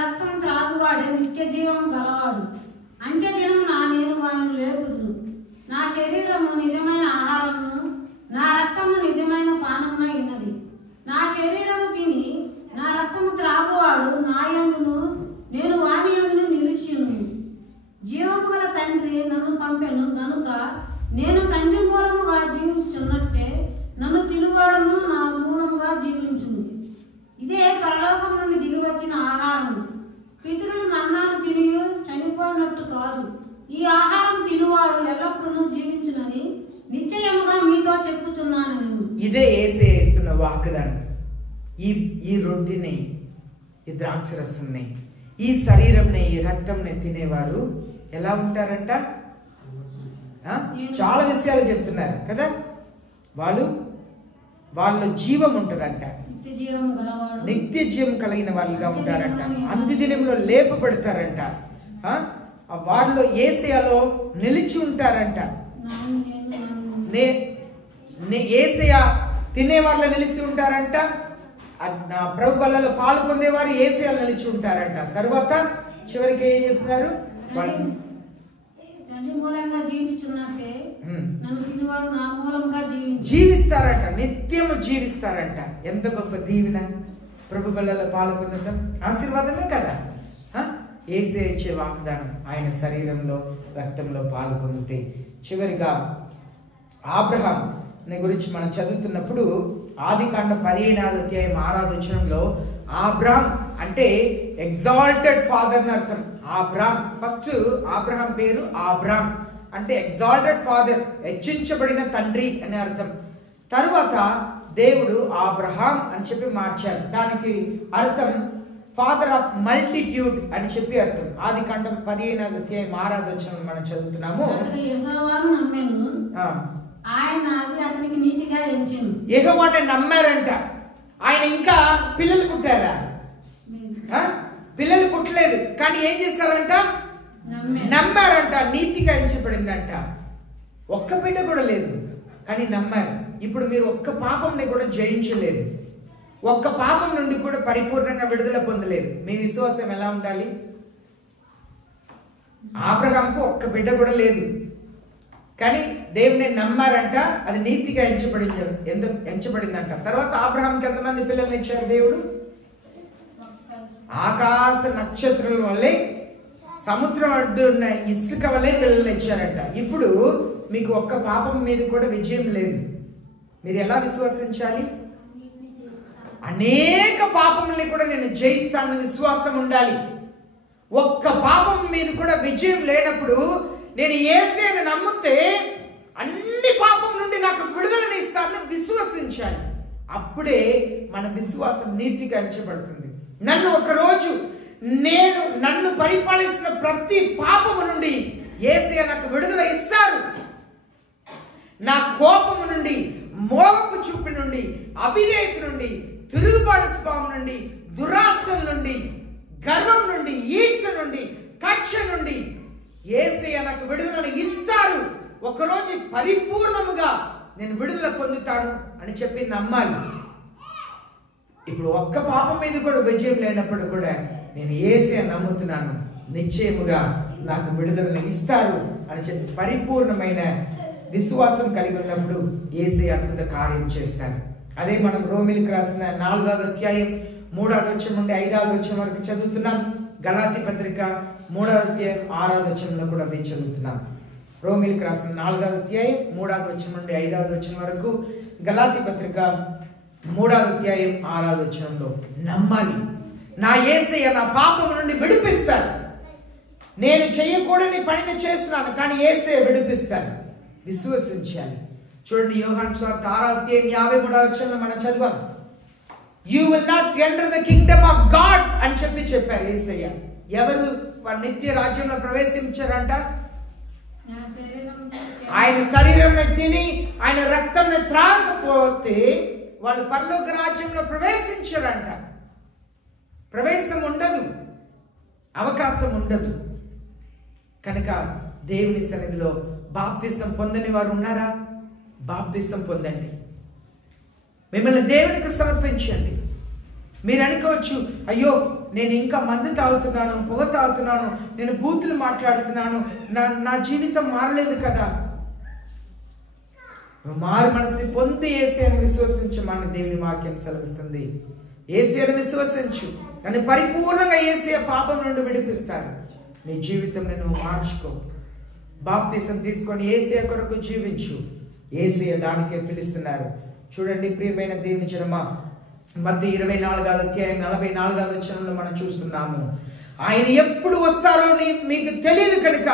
రక్తం త్రాగువాడే నిత్య జీవం గలవాడు. అంత్యదినమున నేను వారిని లేపుదును. నా శరీరము నిజమైన ఆహారమును, నా రక్తము నిజమైన పానమునై ఉన్నది. నా శరీరము తిని నా రక్తము త్రాగువాడు నా యందును, నేను వాని యందును నిలిచియుందును. జీవము గల తండ్రి నన్ను పంపెను గనుక నేను తండ్రి మూలముగా జీవించుచున్నట్టే నన్ను తినువాడును నా మూలముగా జీవించును. ఇదే పరలోకం నుండి దిగి వచ్చిన ఆహారము. పితరులు మన్నాను తిని చనిపోయినట్టు కాదు. ఈ ఆహారం తినువాడు ఎల్లప్పుడూ జీవించునని నిశ్చయముగా మీతో చెప్పుచున్నాను. ఇదే యేసయ్య ఇస్తున్న వాగ్దానం. ఈ రొట్టెని, ఈ ద్రాక్షరసంని, ఈ శరీరంని, ఈ రక్తంని తినేవారు ఎలా ఉంటారంట? చాలా విషయాలు చెప్తున్నారు కదా. వాళ్ళ జీవం ఉంటదంట. నిత్య జీవం కలిగిన వాళ్ళుగా ఉంటారంట. అంత్యదినంలో లేపబడతారంట. వాళ్ళు యేసయ్యలో నిలిచి ఉంటారంట. యేసయ్య తినే వాళ్ళ నిలిచి ఉంటారంట. ప్రభు బల్లలో పాలు పొందేవారు యేసయ్యలో నిలిచి ఉంటారంట. తర్వాత చివరికి ఏం చెప్తున్నారు? జీవిస్తారంట, నిత్యము జీవిస్తారంట. ఎంత గొప్ప దీవెన! ప్రభు బల్లలో పాలు పొందటం ఆశీర్వాదమే కదా. యేసయ్య ఇచ్చే వాగ్దానం. ఆయన శరీరంలో రక్తంలో పాలు పొందితే. చివరిగా అబ్రహాం గురించి మనం చదువుతున్నప్పుడు ఆదికాండం 15వ అధ్యాయం 6వ వచనంలో అబ్రహాం అంటే ఎగ్జాల్టెడ్ ఫాదర్ అని అర్థం. ఫస్ట్ అబ్రహాం పేరు అబ్రాం అంటే ఎగ్జాల్టెడ్ ఫాదర్, హెచ్చించబడిన తండ్రి అని అర్థం. తర్వాత దేవుడు అబ్రహాం అని చెప్పి మార్చారు. దానికి అర్థం ఫాదర్ ఆఫ్ మల్టిట్యూడ్ అని చెప్పి అర్థం. ఆదికాండం 15వ అధ్యాయం 6వ వచనం మనం చదువుతున్నాము. యెహోవాను నమ్మారంట. ఆయన ఇంకా పిల్లలు పుట్టారా? పిల్లలు పుట్టలేదు. కానీ ఏం చేశారంట? నమ్మారంట. నీతిగా ఎంచబడిందంట. ఒక్క బిడ్డ కూడా లేదు కానీ నమ్మారు. ఇప్పుడు మీరు ఒక్క పాపంని కూడా జయించలేదు. ఒక్క పాపం నుండి కూడా పరిపూర్ణంగా విడుదల పొందలేదు. మీ విశ్వాసం ఎలా ఉండాలి? అబ్రహాముకు ఒక్క బిడ్డ కూడా లేదు కానీ దేవుని నమ్మారంట. అది నీతిగా ఎంచబడిందంట. తర్వాత అబ్రహాంకి ఎంతమంది పిల్లల్ని ఇచ్చారు దేవుడు? ఆకాశ నక్షత్రాల వల్లే, సముద్రం అడ్డు ఉన్న ఇసుక వల్లే పిల్లల్ని ఇచ్చారంట. ఇప్పుడు మీకు ఒక్క పాపం మీద కూడా విజయం లేదు. మీరు ఎలా విశ్వసించాలి? అనేక పాపముల్ని కూడా నేను జయిస్తానని విశ్వాసం ఉండాలి. ఒక్క పాపం మీద కూడా విజయం లేనప్పుడు నేను యేసయ్యను నమ్మితే అన్ని పాపం నుండి నాకు విడుదలని ఇస్తానని విశ్వసించాలి. అప్పుడే మన విశ్వాసం నీతిగా ఎంచబడుతుంది. నన్ను పరిపాలిస్తున్న ప్రతి పాపము నుండి యేసయ్య నాకు విడుదల ఇస్తాడు. నా కోపము నుండి, మోహపు చూపు నుండి, అవిధేయత నుండి, తిరుగుబాటు స్వభావం నుండి, దురాశల నుండి, గర్వం నుండి, ఈర్ష్య నుండి, కక్ష నుండి యేసయ్య నాకు విడుదలను ఇస్తారు. ఒకరోజు పరిపూర్ణముగా నేను విడుదల పొందుతాను అని చెప్పి నమ్మాలి. ఇప్పుడు ఒక్క పాపం మీద కూడా విజయం లేనప్పుడు కూడా నేను యేసయ్య నమ్ముతున్నాను, నిశ్చయముగా నాకు విడుదలను ఇస్తారు అని చెప్పి పరిపూర్ణమైన విశ్వాసం కలిగి ఉన్నప్పుడు యేసయ్య అద్భుత కార్యం చేస్తారు. అదే మనం రోమిలికి రాసిన 4వ అధ్యాయం 3వ వచనం నుండి 5వ వచనం వరకు చదువుతున్నాం. గలాతీ పత్రిక 3వ అధ్యాయం 6వ వచనంలో కూడా అదే చదువుతున్నాం. రోమిలికి రాసిన 4వ అధ్యాయం 3వ వచనం నుండి 5వ వచనం వరకు, గలాతీ పత్రిక 3వ అధ్యాయం 6వ వచనంలో నమ్మాలి. నా యేసయ్య నా పాపం నుండి విడిపిస్తాడు. నేను చేయకూడని పనిని చేస్తున్నాను కానీ యేసయ్య విడిపిస్తాడు. విశ్వసించాలి. చూడండి, యోహాను సువార్త 6:53 మనం చదివాం. You will not enter the Kingdom of God అని చెప్పారు యేసయ్య. ఎవరు నిత్య రాజ్యంలో ప్రవేశించారంట? ఆయన శరీరం తిని ఆయన రక్తం త్రాగకపోతే వాళ్ళు పరలోక రాజ్యంలో ప్రవేశించారంట. ప్రవేశం ఉండదు, అవకాశం ఉండదు. కనుక దేవుని సన్నిధిలో బాప్తిసం పొందని వారు ఉన్నారా? బాప్తిసం పొందండి, మిమ్మల్ని దేవునికి సమర్పించండి. మీరు అనుకోవచ్చు, అయ్యో నేను ఇంకా మందు తాగుతున్నాను, పొగ తాగుతున్నాను, నేను బూతులు మాట్లాడుతున్నాను, నా జీవితం మారలేదు కదా. మారు మనసు పొంది యేసయ్యను విశ్వసించమని దేవుని వాక్యం సెలవిస్తుంది. యేసయ్యను విశ్వసించు, కానీ పరిపూర్ణంగా యేసయ్య పాపం నుండి విడిపిస్తారు. నీ జీవితం నువ్వు మార్చుకో, బాప్తిసం తీసుకొని యేసయ్య కొరకు జీవించు. యేసయ్య దానికే పిలుస్తున్నారు. చూడండి ప్రియమైన దేవుని జనమా, మత్తయి 24:44 మనం చూస్తున్నాము. ఆయన ఎప్పుడు వస్తారో మీకు తెలియదు కనుక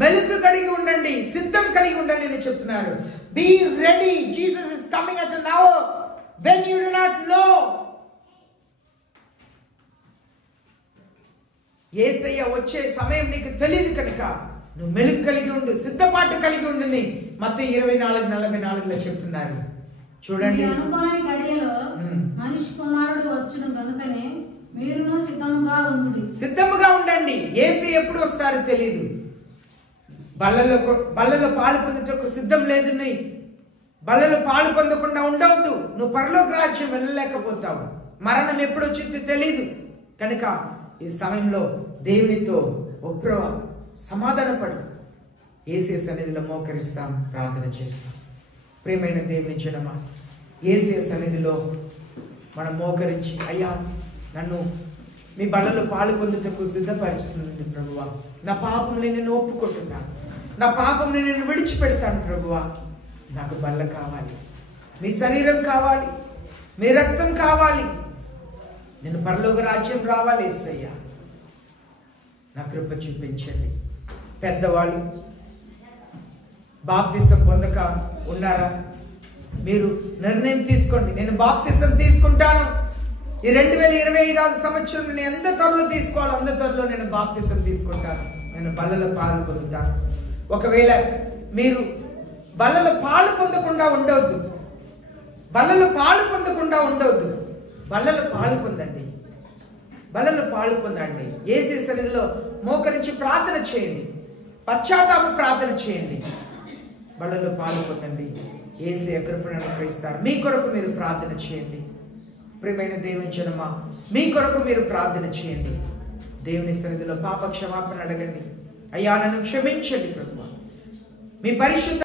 మెలుకు కలిగి ఉండండి, సిద్ధం కలిగి ఉండండి అని చెప్తున్నారు. Be ready, Jesus is coming at an hour when you do not know. Yesayya వచ్చే సమయం నీకు తెలియదు కనుక నువ్వు మెలుకు కలిగి ఉండు, సిద్ధపాటు కలిగి ఉండు. మత్తయి 24:44 చెప్తున్నారు. చూడండి, అనుకోని గడియలో మనిషి కుమారుడు వచ్చును గనుకనే మీరును సిద్ధముగా ఉండండి. యేసయ్య ఎప్పుడు వస్తారో తెలియదు. బల్లలో పాలు పొందుటకు సిద్ధం లేదు. బల్లలో పాలు పొందకుండా ఉండవద్దు. నువ్వు పరలోక రాజ్యం వెళ్ళలేకపోతావు. మరణం ఎప్పుడు వచ్చిందో తెలియదు కనుక ఈ సమయంలో దేవునితో సమాధానపడు. యేసయ్య సన్నిధిలో మోకరిస్తాం, ప్రార్థన చేస్తాం. ప్రియమైన దేవుని జనమా, యేసయ్య సన్నిధిలో మనం మోకరించి, అయ్యా నన్ను మీ బల్లలో పాలు పొందుటకు సిద్ధపరుస్తుంది ప్రభువా. నా పాపం నేను ఒప్పుకుంటున్నాను, నా పాపం నేను విడిచిపెడతాను ప్రభువా. నాకు బల్ల కావాలి, మీ శరీరం కావాలి, మీ రక్తం కావాలి, నేను పరలోక రాజ్యం రావాలి. యేసయ్య నా కృప చూపించండి. పెద్దవాళ్ళు బాప్తిసం పొందక ఉన్నారా? మీరు నిర్ణయం తీసుకోండి, నేను బాప్తిసం తీసుకుంటాను. ఈ 2025 సంవత్సరం నేను ఎంత త్వరలో తీసుకోవాలో అంత త్వరలో నేను బాప్తిసం తీసుకుంటాను. నేను బల్లలో పాలు పొందుతాను. ఒకవేళ మీరు బల్లలో పాలు పొందకుండా ఉండవద్దు, బల్లలో పాలు పొందకుండా ఉండవద్దు. బల్లలో పాలు పొందండి, బల్లలో పాలు పొందండి. యేసయ్య సన్నిధిలో మోకరించి ప్రార్థన చేయండి, పశ్చాత్తాప ప్రార్థన చేయండి, బల్లలో పాలు పొందండి. యేసయ్య కృపను అనుగ్రహిస్తారు. మీ కొరకు మీరు ప్రార్థన చేయండి. ప్రియమైన దేవుని జనమా, మీ కొరకు మీరు ప్రార్థన చేయండి. దేవుని సన్నిధిలో పాప క్షమాపణ అడగండి. అయ్యా నన్ను క్షమించండి ప్రభువా, మీ పరిశుద్ధ